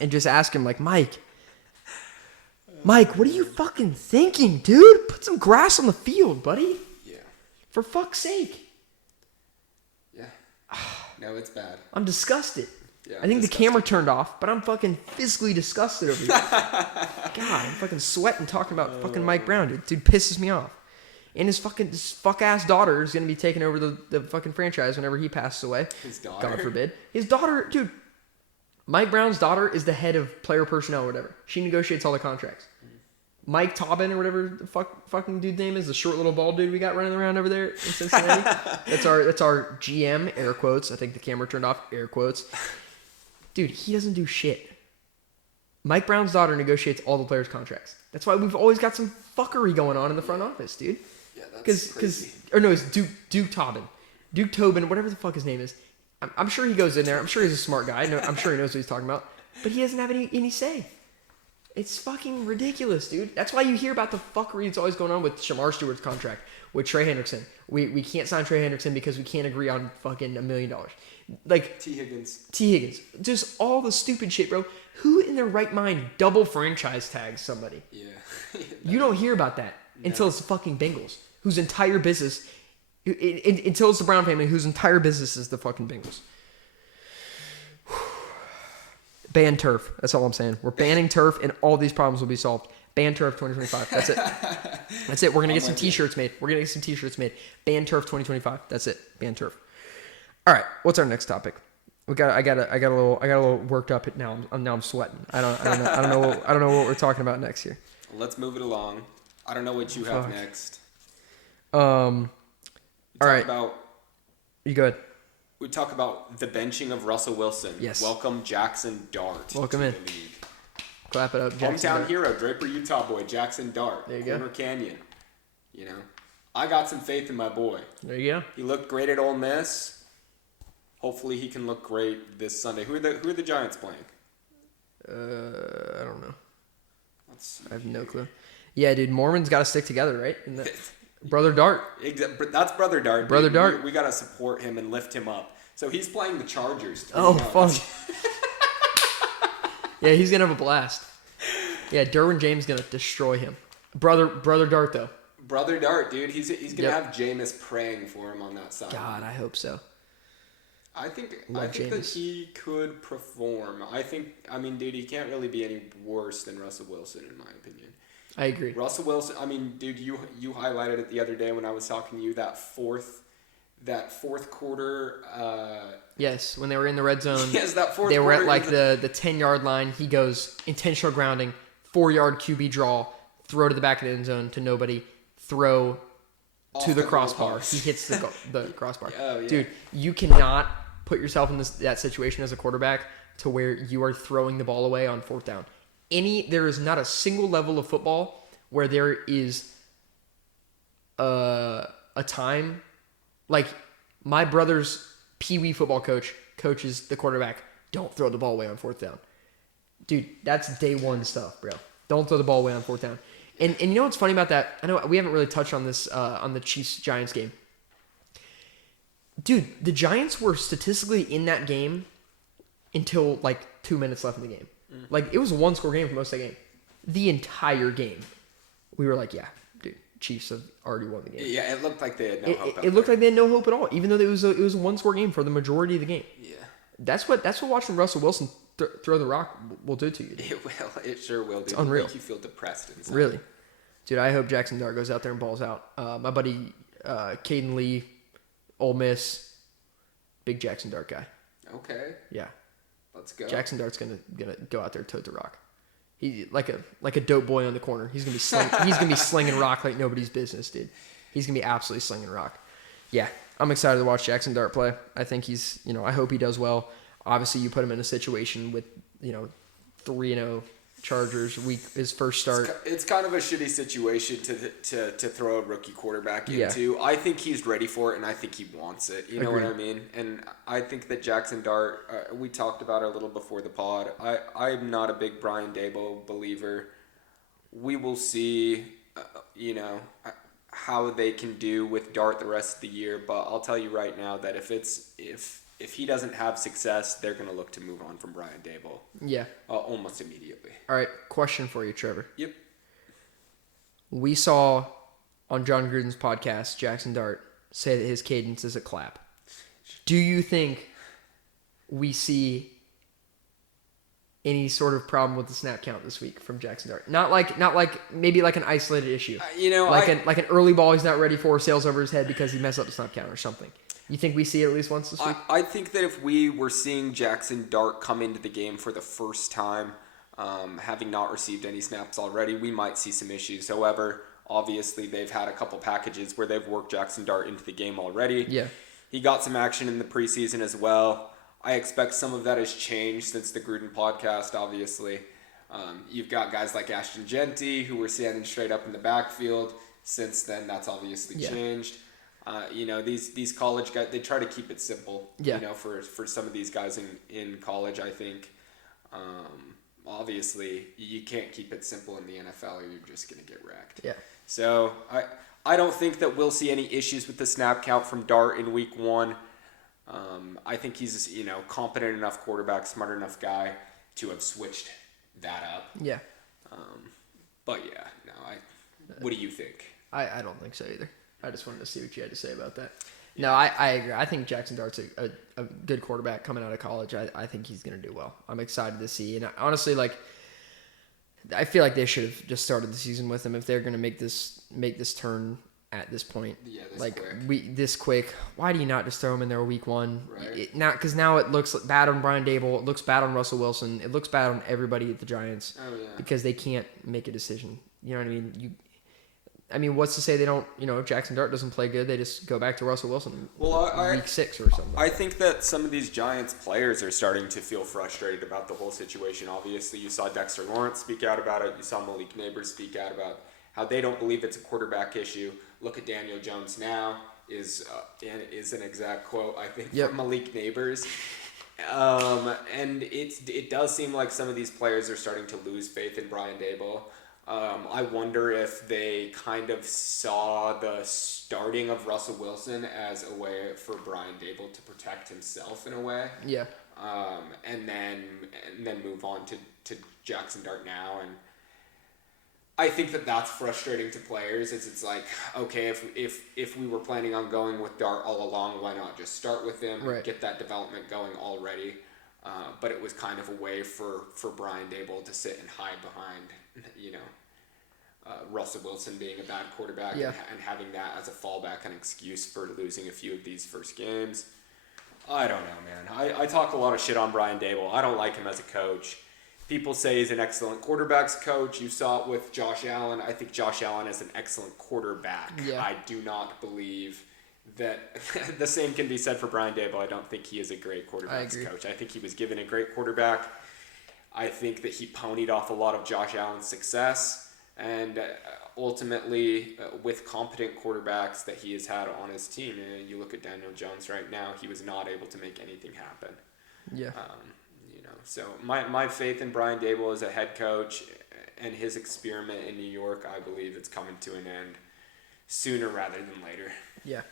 and just ask him, like, Mike, what are you fucking thinking, dude? Put some grass on the field, buddy. Yeah. For fuck's sake. Yeah. No, it's bad. I'm disgusted. Yeah, I think the camera turned off, but I'm fucking physically disgusted over here. God, I'm fucking sweating talking about fucking Mike Brown, dude. Dude pisses me off. And this fuck ass daughter is gonna be taking over the fucking franchise whenever he passes away. His daughter? God forbid. His daughter, dude. Mike Brown's daughter is the head of player personnel or whatever. She negotiates all the contracts. Mike Taubin or whatever the fucking dude's name is, the short little bald dude we got running around over there in Cincinnati. That's our GM, air quotes. I think the camera turned off, air quotes. Dude, he doesn't do shit. Mike Brown's daughter negotiates all the players' contracts. That's why we've always got some fuckery going on in the front office, dude. Yeah, that's crazy. Or no, it's Duke Taubin. Duke Tobin, whatever the fuck his name is. I'm sure he goes in there. I'm sure he's a smart guy. I'm sure he knows what he's talking about. But he doesn't have any say. It's fucking ridiculous, dude. That's why you hear about the fuckery that's always going on with Shamar Stewart's contract, with Trey Hendrickson. We can't sign Trey Hendrickson because we can't agree on fucking $1 million. Like T. Higgins. Just all the stupid shit, bro. Who in their right mind double franchise tags somebody? Yeah. You don't hear about that until it's the fucking Bengals, whose entire business... Until it's the Brown family, whose entire business is the fucking Bengals. Ban turf. That's all I'm saying. We're banning turf, and all these problems will be solved. Ban turf 2025. That's it. That's it. We're gonna get some T-shirts made. Ban turf 2025. That's it. Ban turf. All right. What's our next topic? I got a little worked up now. I'm sweating. I don't know what we're talking about next here. Let's move it along. I don't know what you have next. All right. You go ahead. We talk about the benching of Russell Wilson. Yes. Welcome Jackson Dart. Welcome in. The league. Clap it up, Jackson Hometown Dart. hero, Draper, Utah boy, Jackson Dart. There you Corner go. Canyon. You know, I got some faith in my boy. There you go. He looked great at Ole Miss. Hopefully, he can look great this Sunday. Who are the Giants playing? I don't know. Let's I have no clue. Yeah, dude, Mormons got to stick together, right? Brother Dart. That's Brother Dart. Brother Dart. We got to support him and lift him up. So he's playing the Chargers. Oh, fuck. Yeah, he's going to have a blast. Yeah, Derwin James is going to destroy him. Brother Dart, though. Brother Dart, dude. He's going to have Jameis praying for him on that side. God, I hope so. I think that he could perform. I mean, dude, he can't really be any worse than Russell Wilson, in my opinion. I agree. Russell Wilson, I mean, dude, you highlighted it the other day when I was talking to you, that fourth quarter. Yes, when they were in the red zone. Yes, that fourth quarter. They were at like the 10-yard line. He goes intentional grounding, 4-yard QB draw, throw to the back of the end zone to nobody, throw to the crossbar. He hits the crossbar. Oh, yeah. Dude, you cannot put yourself in that situation as a quarterback to where you are throwing the ball away on fourth down. There is not a single level of football where there is a time, like my brother's pee-wee football coaches the quarterback, don't throw the ball away on fourth down. Dude, that's day one stuff, bro. Don't throw the ball away on fourth down. And you know what's funny about that? I know we haven't really touched on this on the Chiefs-Giants game. Dude, the Giants were statistically in that game until like 2 minutes left in the game. Like, it was a one-score game for most of the game. The entire game. We were like, yeah, dude, Chiefs have already won the game. Yeah, it looked like they had no hope. It looked like they had no hope at all, even though it was a one-score game for the majority of the game. Yeah. That's what watching Russell Wilson throw the rock will do to you. Dude. It will. It sure will. Dude. It's unreal. It'll make you feel depressed inside. Really. Dude, I hope Jackson Dart goes out there and balls out. My buddy Caden Lee, Ole Miss, big Jackson Dart guy. Okay. Yeah. Let's go. Jackson Dart's gonna go out there tote the rock. He like a dope boy on the corner. He's gonna be slinging rock like nobody's business, dude. He's gonna be absolutely slinging rock. Yeah, I'm excited to watch Jackson Dart play. I think he's, I hope he does well. Obviously, you put him in a situation with 3-0 Chargers his first start. It's kind of a shitty situation to throw a rookie quarterback into. Yeah. I think he's ready for it, and I think he wants it. You know what I mean? And I think that Jackson Dart, we talked about it a little before the pod. I'm not a big Brian Daboll believer. We will see. how they can do with Dart the rest of the year. But I'll tell you right now that if he doesn't have success, they're going to look to move on from Brian Dable. Yeah. Almost immediately. All right. Question for you, Trevor. Yep. We saw on John Gruden's podcast, Jackson Dart, say that his cadence is a clap. Do you think we see any sort of problem with the snap count this week from Jackson Dart? Not like maybe like an isolated issue. Like an early ball he's not ready for, sails over his head because he messed up the snap count or something. You think we see it at least once this week? I think that if we were seeing Jackson Dart come into the game for the first time, having not received any snaps already, we might see some issues. However, obviously they've had a couple packages where they've worked Jackson Dart into the game already. Yeah. He got some action in the preseason as well. I expect some of that has changed since the Gruden podcast, obviously. You've got guys like Ashton Genty who were standing straight up in the backfield. Since then, that's obviously changed. These college guys, they try to keep it simple. Yeah. For some of these guys in college, I think, obviously, you can't keep it simple in the NFL or you're just going to get wrecked. Yeah. So I don't think that we'll see any issues with the snap count from Dart in week 1. I think he's competent enough quarterback, smart enough guy to have switched that up. Yeah. But yeah, no. What do you think? I don't think so either. I just wanted to see what you had to say about that. No, I agree. I think Jackson Dart's a good quarterback coming out of college. I think he's going to do well. I'm excited to see. And honestly, I feel like they should have just started the season with him if they're going to make this turn at this point. Yeah, this quick. Why do you not just throw him in there week 1? Right. Because now it looks bad on Brian Dable. It looks bad on Russell Wilson. It looks bad on everybody at the Giants. Oh, yeah. Because they can't make a decision. You know what I mean? What's to say they don't? If Jackson Dart doesn't play good, they just go back to Russell Wilson. Week 6 or something. I think that some of these Giants players are starting to feel frustrated about the whole situation. Obviously, you saw Dexter Lawrence speak out about it. You saw Malik Neighbors speak out about how they don't believe it's a quarterback issue. Look at Daniel Jones now is an exact quote, I think, from Malik Neighbors. And it does seem like some of these players are starting to lose faith in Brian Dable. I wonder if they kind of saw the starting of Russell Wilson as a way for Brian Dable to protect himself in a way. Yeah. And then move on to Jackson Dart now. And I think that's frustrating to players. It's like, okay, if we were planning on going with Dart all along, why not just start with him and get that development going already? But it was kind of a way for Brian Dable to sit and hide behind, Russell Wilson being a bad quarterback and having that as a fallback and excuse for losing a few of these first games. I don't know, man. I talk a lot of shit on Brian Dable. I don't like him as a coach. People say he's an excellent quarterbacks coach. You saw it with Josh Allen. I think Josh Allen is an excellent quarterback. Yeah. I do not believe that the same can be said for Brian Dable. I don't think he is a great quarterbacks coach. I think he was given a great quarterback. I think that he ponied off a lot of Josh Allen's success. And ultimately, with competent quarterbacks that he has had on his team, and you look at Daniel Jones right now, he was not able to make anything happen. Yeah. So my faith in Brian Dable as a head coach and his experiment in New York, I believe it's coming to an end sooner rather than later. Yeah.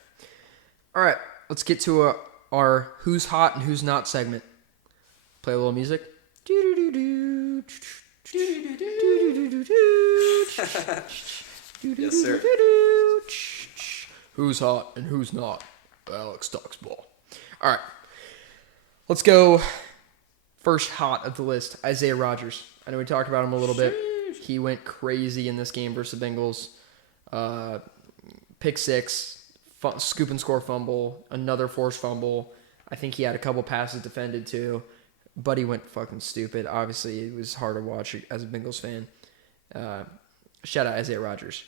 All right, let's get to our Who's Hot and Who's Not segment. Play a little music. Yes, sir. Who's hot and who's not? Alex talks ball. All right, let's go. First hot of the list, Isaiah Rodgers. I know we talked about him a little bit. He went crazy in this game versus the Bengals. Pick 6, scoop and score fumble, another forced fumble. I think he had a couple passes defended too. But he went fucking stupid. Obviously, it was hard to watch as a Bengals fan. Shout out Isaiah Rodgers.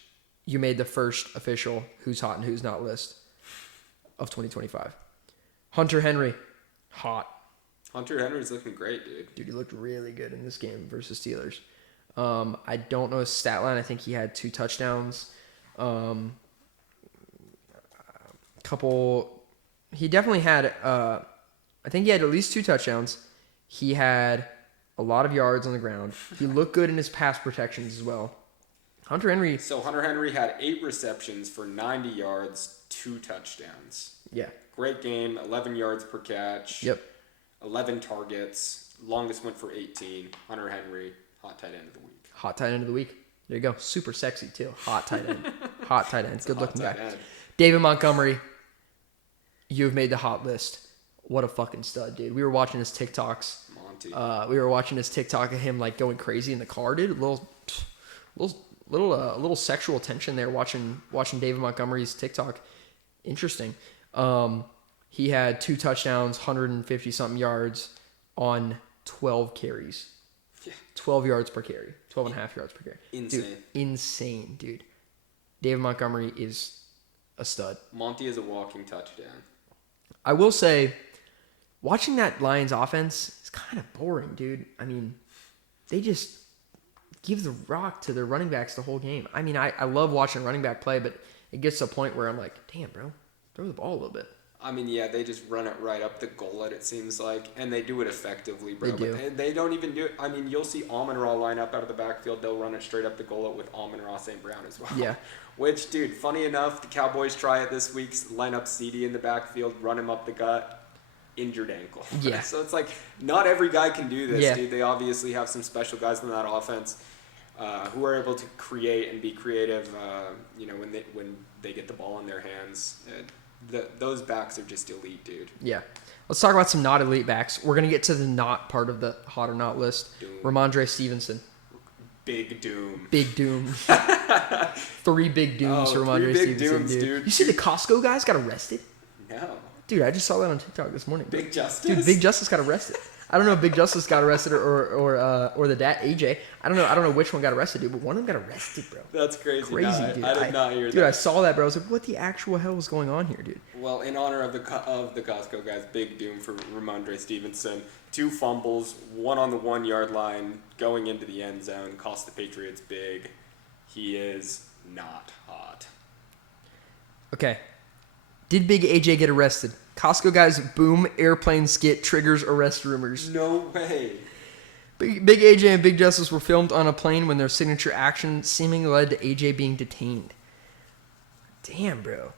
You made the first official Who's Hot and Who's Not list of 2025. Hunter Henry, hot. Hunter Henry's looking great, dude. Dude, he looked really good in this game versus Steelers. I don't know his stat line. I think he had 2 touchdowns. He definitely had, I think he had at least 2 touchdowns. He had a lot of yards on the ground. He looked good in his pass protections as well. Hunter Henry. So Hunter Henry had 8 receptions for 90 yards, 2 touchdowns. Yeah. Great game, 11 yards per catch. Yep. 11 targets. Longest went for 18. Hunter Henry, hot tight end of the week. Hot tight end of the week. There you go. Super sexy, too. Hot tight end. Hot tight end. Good looking guy. David Montgomery, you've made the hot list. What a fucking stud, dude. We were watching his TikToks. Monty. We were watching his TikTok of him, like, going crazy in the car, dude. A little sexual tension there watching David Montgomery's TikTok. Interesting. He had 2 touchdowns, 150-something yards on 12 carries. Yeah. 12 yards per carry. 12 and a half yards per carry. Insane. Dude, insane, dude. David Montgomery is a stud. Monty is a walking touchdown. I will say, watching that Lions offense is kind of boring, dude. I mean, they just give the rock to their running backs the whole game. I mean, I love watching running back play, but it gets to a point where I'm like, damn, bro, throw the ball a little bit. I mean, yeah, they just run it right up the gullet, it seems like, and they do it effectively, bro. They do. But they don't even do it. I mean, you'll see Amon-Ra line up out of the backfield. They'll run it straight up the gullet with Amon-Ra St. Brown as well. Yeah. Which, dude, funny enough, the Cowboys try it this week, line up CD in the backfield, run him up the gut, injured ankle. Yeah. So it's like, not every guy can do this, Yeah. dude. They obviously have some special guys in that offense who are able to create and be creative, when they get the ball in their hands. Those backs are just elite, dude. Yeah. Let's talk about some not elite backs. We're going to get to the not part of the hot or not list. Doom. Ramondre Stevenson. Big doom. Big doom. 3 big dooms for Ramondre 3 big Stevenson, dooms, dude. You see the Costco guys got arrested? No. Dude, I just saw that on TikTok this morning. Big Justice? Dude, Big Justice got arrested. I don't know if Big Justice got arrested or the dad, AJ. I don't know which one got arrested, dude, but one of them got arrested, bro. That's crazy. Crazy, No, dude. I did not hear that. Dude, I saw that, bro. I was like, what the actual hell is going on here, dude? Well, in honor of the Costco guys, big doom for Ramondre Stevenson. 2 fumbles, 1 on the 1-yard line, going into the end zone, cost the Patriots big. He is not hot. Okay. Did Big AJ get arrested? Costco guys boom airplane skit triggers arrest rumors. No way. Big AJ and Big Justice were filmed on a plane when their signature action seemingly led to AJ being detained. Damn, bro.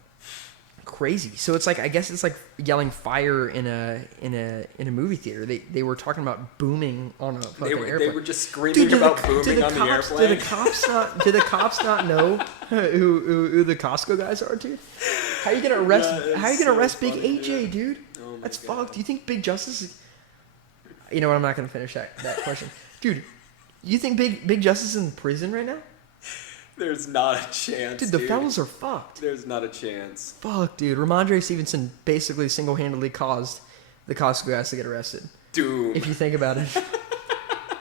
Crazy. So it's like, I guess it's like yelling fire in a movie theater. They were talking about booming on a fucking airplane. They were just screaming about booming on the airplane. Do the cops not know who the Costco guys are, dude? How you gonna arrest Big funny, AJ, dude? Oh my That's God. fucked. Do you think Big Justice is... You know what? I'm not gonna finish that question. Dude, you think Big Justice is in prison right now? There's not a chance, Dude, the fellas are fucked. There's not a chance. Fuck, dude. Ramondre Stevenson basically single-handedly caused the Costco guys to get arrested. Doom. If you think about it.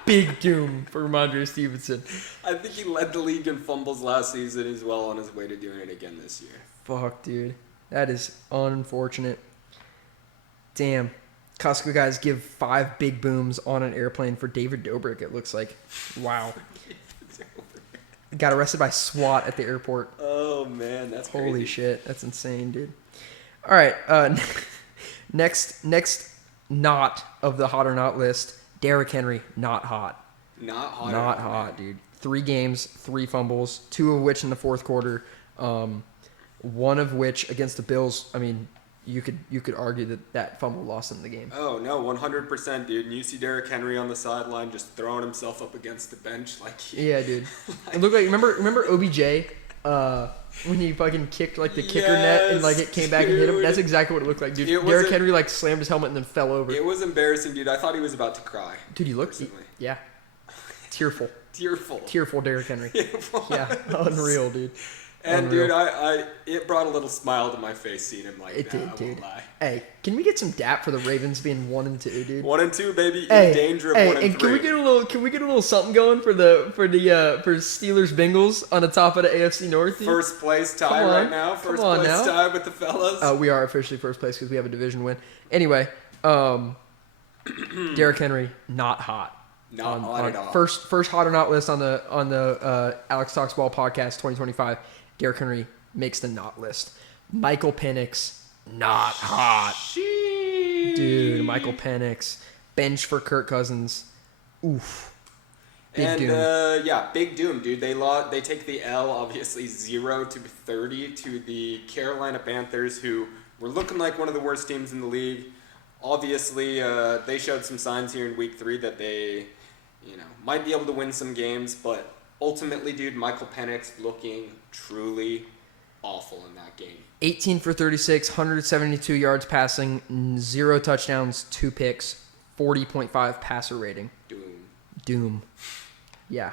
Big doom for Ramondre Stevenson. I think he led the league in fumbles last season. He's well on his way to doing it again this year. Fuck, dude. That is unfortunate. Damn. Costco guys give 5 big booms on an airplane for David Dobrik, it looks like. Wow. Got arrested by SWAT at the airport. Oh, man. That's crazy. Holy shit. That's insane, dude. All right. Next not of the hot or not list, Derrick Henry, not hot. Not hot. Not hot, dude. 3 games, 3 fumbles, 2 of which in the fourth quarter. One of which against the Bills. I mean, you could argue that fumble lost him the game. Oh no, 100%, dude. And you see Derrick Henry on the sideline just throwing himself up against the bench like. Yeah, dude. It looked like remember OBJ when he fucking kicked like the kicker net and like it came back and hit him. That's exactly what it looked like, dude. Derrick Henry like slammed his helmet and then fell over. It was embarrassing, dude. I thought he was about to cry. Dude, he looked yeah, tearful. Tearful Derrick Henry. Yeah, unreal, dude. And Unreal. dude, it brought a little smile to my face seeing him like it that. did, I dude. won't lie. Hey, can we get some dap for the Ravens being 1-2, dude? 1-2, baby. Hey, in danger of 1-3. And can we get a little something going for Steelers Bengals on the top of the AFC North? Dude? First place tie right now. First place tie with the fellas. We are officially first place because we have a division win. Anyway, Derrick Henry not hot. Not hot at all. First hot or not list on the Alex Talks Ball podcast 2025. Derrick Henry makes the not list. Michael Penix not hot. Dude, Michael Penix bench for Kirk Cousins. Oof. Big doom, dude. They take the L, obviously 0-30 to the Carolina Panthers, who were looking like one of the worst teams in the league. Obviously, they showed some signs here in Week 3 that they, might be able to win some games, but ultimately, dude, Michael Penix looking truly awful in that game. 18 for 36, 172 yards passing, 0 touchdowns, 2 picks, 40.5 passer rating. Doom. Yeah.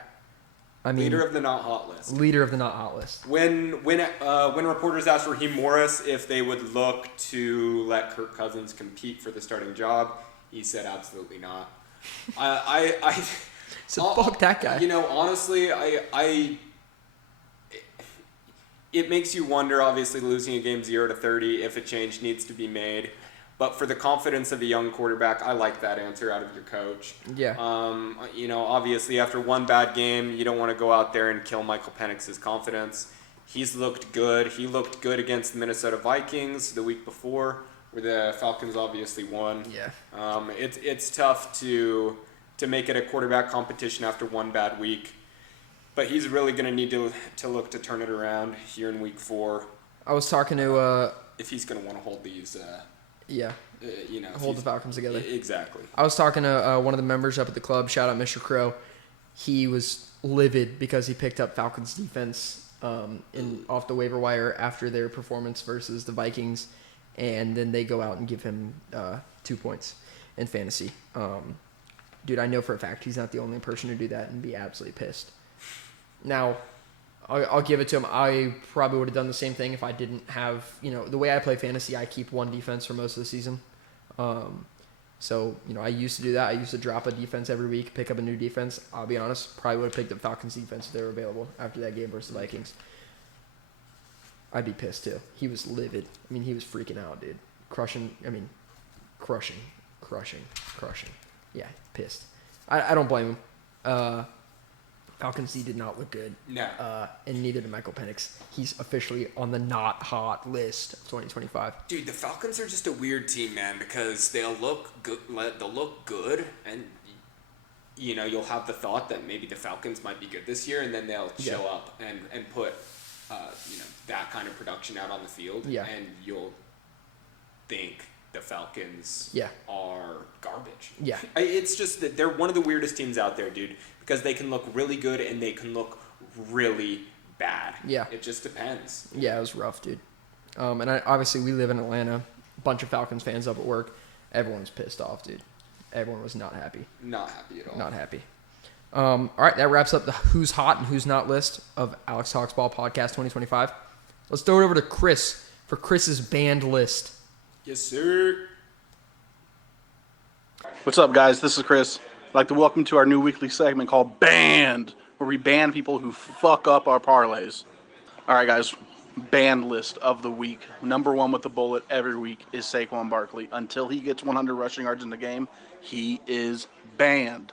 I mean, leader of the not hot list. Leader of the not hot list. When reporters asked Raheem Morris if they would look to let Kirk Cousins compete for the starting job, he said absolutely not. So fuck that guy. Honestly, it makes you wonder, obviously, losing a game 0-30, if a change needs to be made. But for the confidence of a young quarterback, I like that answer out of your coach. Yeah. Obviously, after one bad game, you don't want to go out there and kill Michael Penix's confidence. He's looked good. He looked good against the Minnesota Vikings the week before, where the Falcons obviously won. Yeah. It's tough to make it a quarterback competition after one bad week. But he's really going to need to look to turn it around here in Week 4. I was talking to... if he's going to want to hold these... hold the Falcons together. Exactly. I was talking to one of the members up at the club. Shout out Mr. Crow. He was livid because he picked up Falcons defense off the waiver wire after their performance versus the Vikings, and then they go out and give him 2 points in fantasy. Dude, I know for a fact he's not the only person to do that and be absolutely pissed. Now, I'll give it to him. I probably would have done the same thing if I didn't have, the way I play fantasy, I keep one defense for most of the season. So, I used to do that. I used to drop a defense every week, pick up a new defense. I'll be honest, probably would have picked up Falcons defense if they were available after that game versus the Vikings. I'd be pissed too. He was livid. I mean, he was freaking out, dude. Crushing. Yeah, pissed. I don't blame him. Falcons D did not look good. No. And neither did Michael Penix. He's officially on the not hot list of 2025. Dude, the Falcons are just a weird team, man, because they'll look good, and you'll have the thought that maybe the Falcons might be good this year, and then they'll show up and put that kind of production out on the field, and you'll think the Falcons are garbage. Yeah. It's just that they're one of the weirdest teams out there, dude, because they can look really good and they can look really bad. Yeah. It just depends. Yeah, it was rough, dude. And obviously we live in Atlanta. A bunch of Falcons fans up at work. Everyone's pissed off, dude. Everyone was not happy. Not happy at all. Not happy. All right, that wraps up the Who's Hot and Who's Not list of Alex Talks Ball Podcast 2025. Let's throw it over to Chris for Chris's banned list. Yes, sir. What's up, guys? This is Chris. I'd like to welcome to our new weekly segment called Banned, where we ban people who fuck up our parlays. All right, guys. Banned list of the week. Number 1 with the bullet every week is Saquon Barkley. Until he gets 100 rushing yards in the game, he is banned.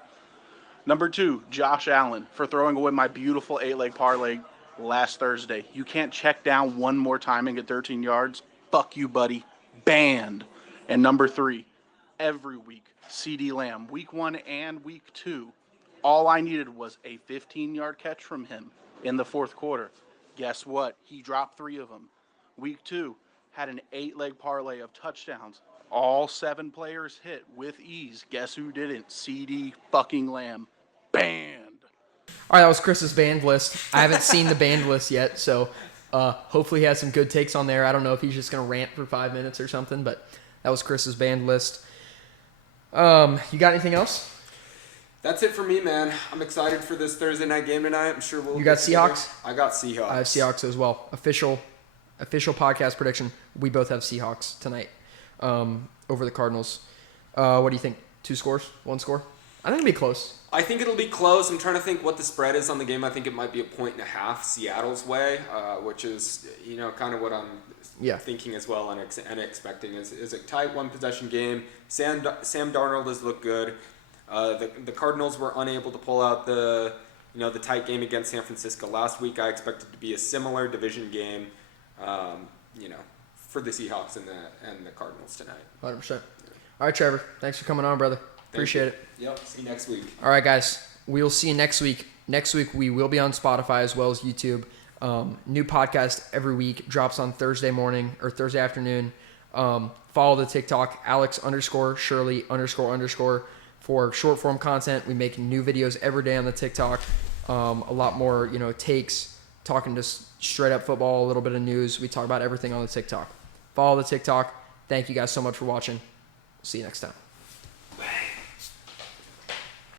Number 2, Josh Allen, for throwing away my beautiful 8-leg parlay last Thursday. You can't check down one more time and get 13 yards. Fuck you, buddy. Banned. And number 3, every week, CeeDee Lamb, week 1 and week 2. All I needed was a 15-yard catch from him in the fourth quarter. Guess what? He dropped 3 of them. Week 2 had an 8-leg parlay of touchdowns. All 7 players hit with ease. Guess who didn't? CeeDee fucking Lamb. Banned. All right, that was Chris's banned list. I haven't seen the banned list yet, so hopefully he has some good takes on there. I don't know if he's just going to rant for 5 minutes or something, but that was Chris's banned list. You got anything else? That's it for me, man. I'm excited for this Thursday night game tonight. I'm sure we'll. You got Seahawks? I got Seahawks. I have Seahawks as well. Official podcast prediction. We both have Seahawks tonight over the Cardinals. What do you think? 2 scores? 1 score? I think it'll be close. I think it'll be close. I'm trying to think what the spread is on the game. I think it might be 1.5 Seattle's way, which is kind of what I'm thinking as well and expecting is a tight 1-possession game. Sam Darnold has looked good. The Cardinals were unable to pull out the tight game against San Francisco last week. I expect it to be a similar division game, for the Seahawks and the Cardinals tonight. 100%. All right, Trevor. Thanks for coming on, brother. Appreciate it. Yep. See you next week. All right, guys. We'll see you next week. Next week, we will be on Spotify as well as YouTube. New podcast every week. Drops on Thursday morning or Thursday afternoon. Follow the TikTok, Alex_Shirley__ for short form content. We make new videos every day on the TikTok. A lot more, takes, talking just straight up football, a little bit of news. We talk about everything on the TikTok. Follow the TikTok. Thank you guys so much for watching. See you next time.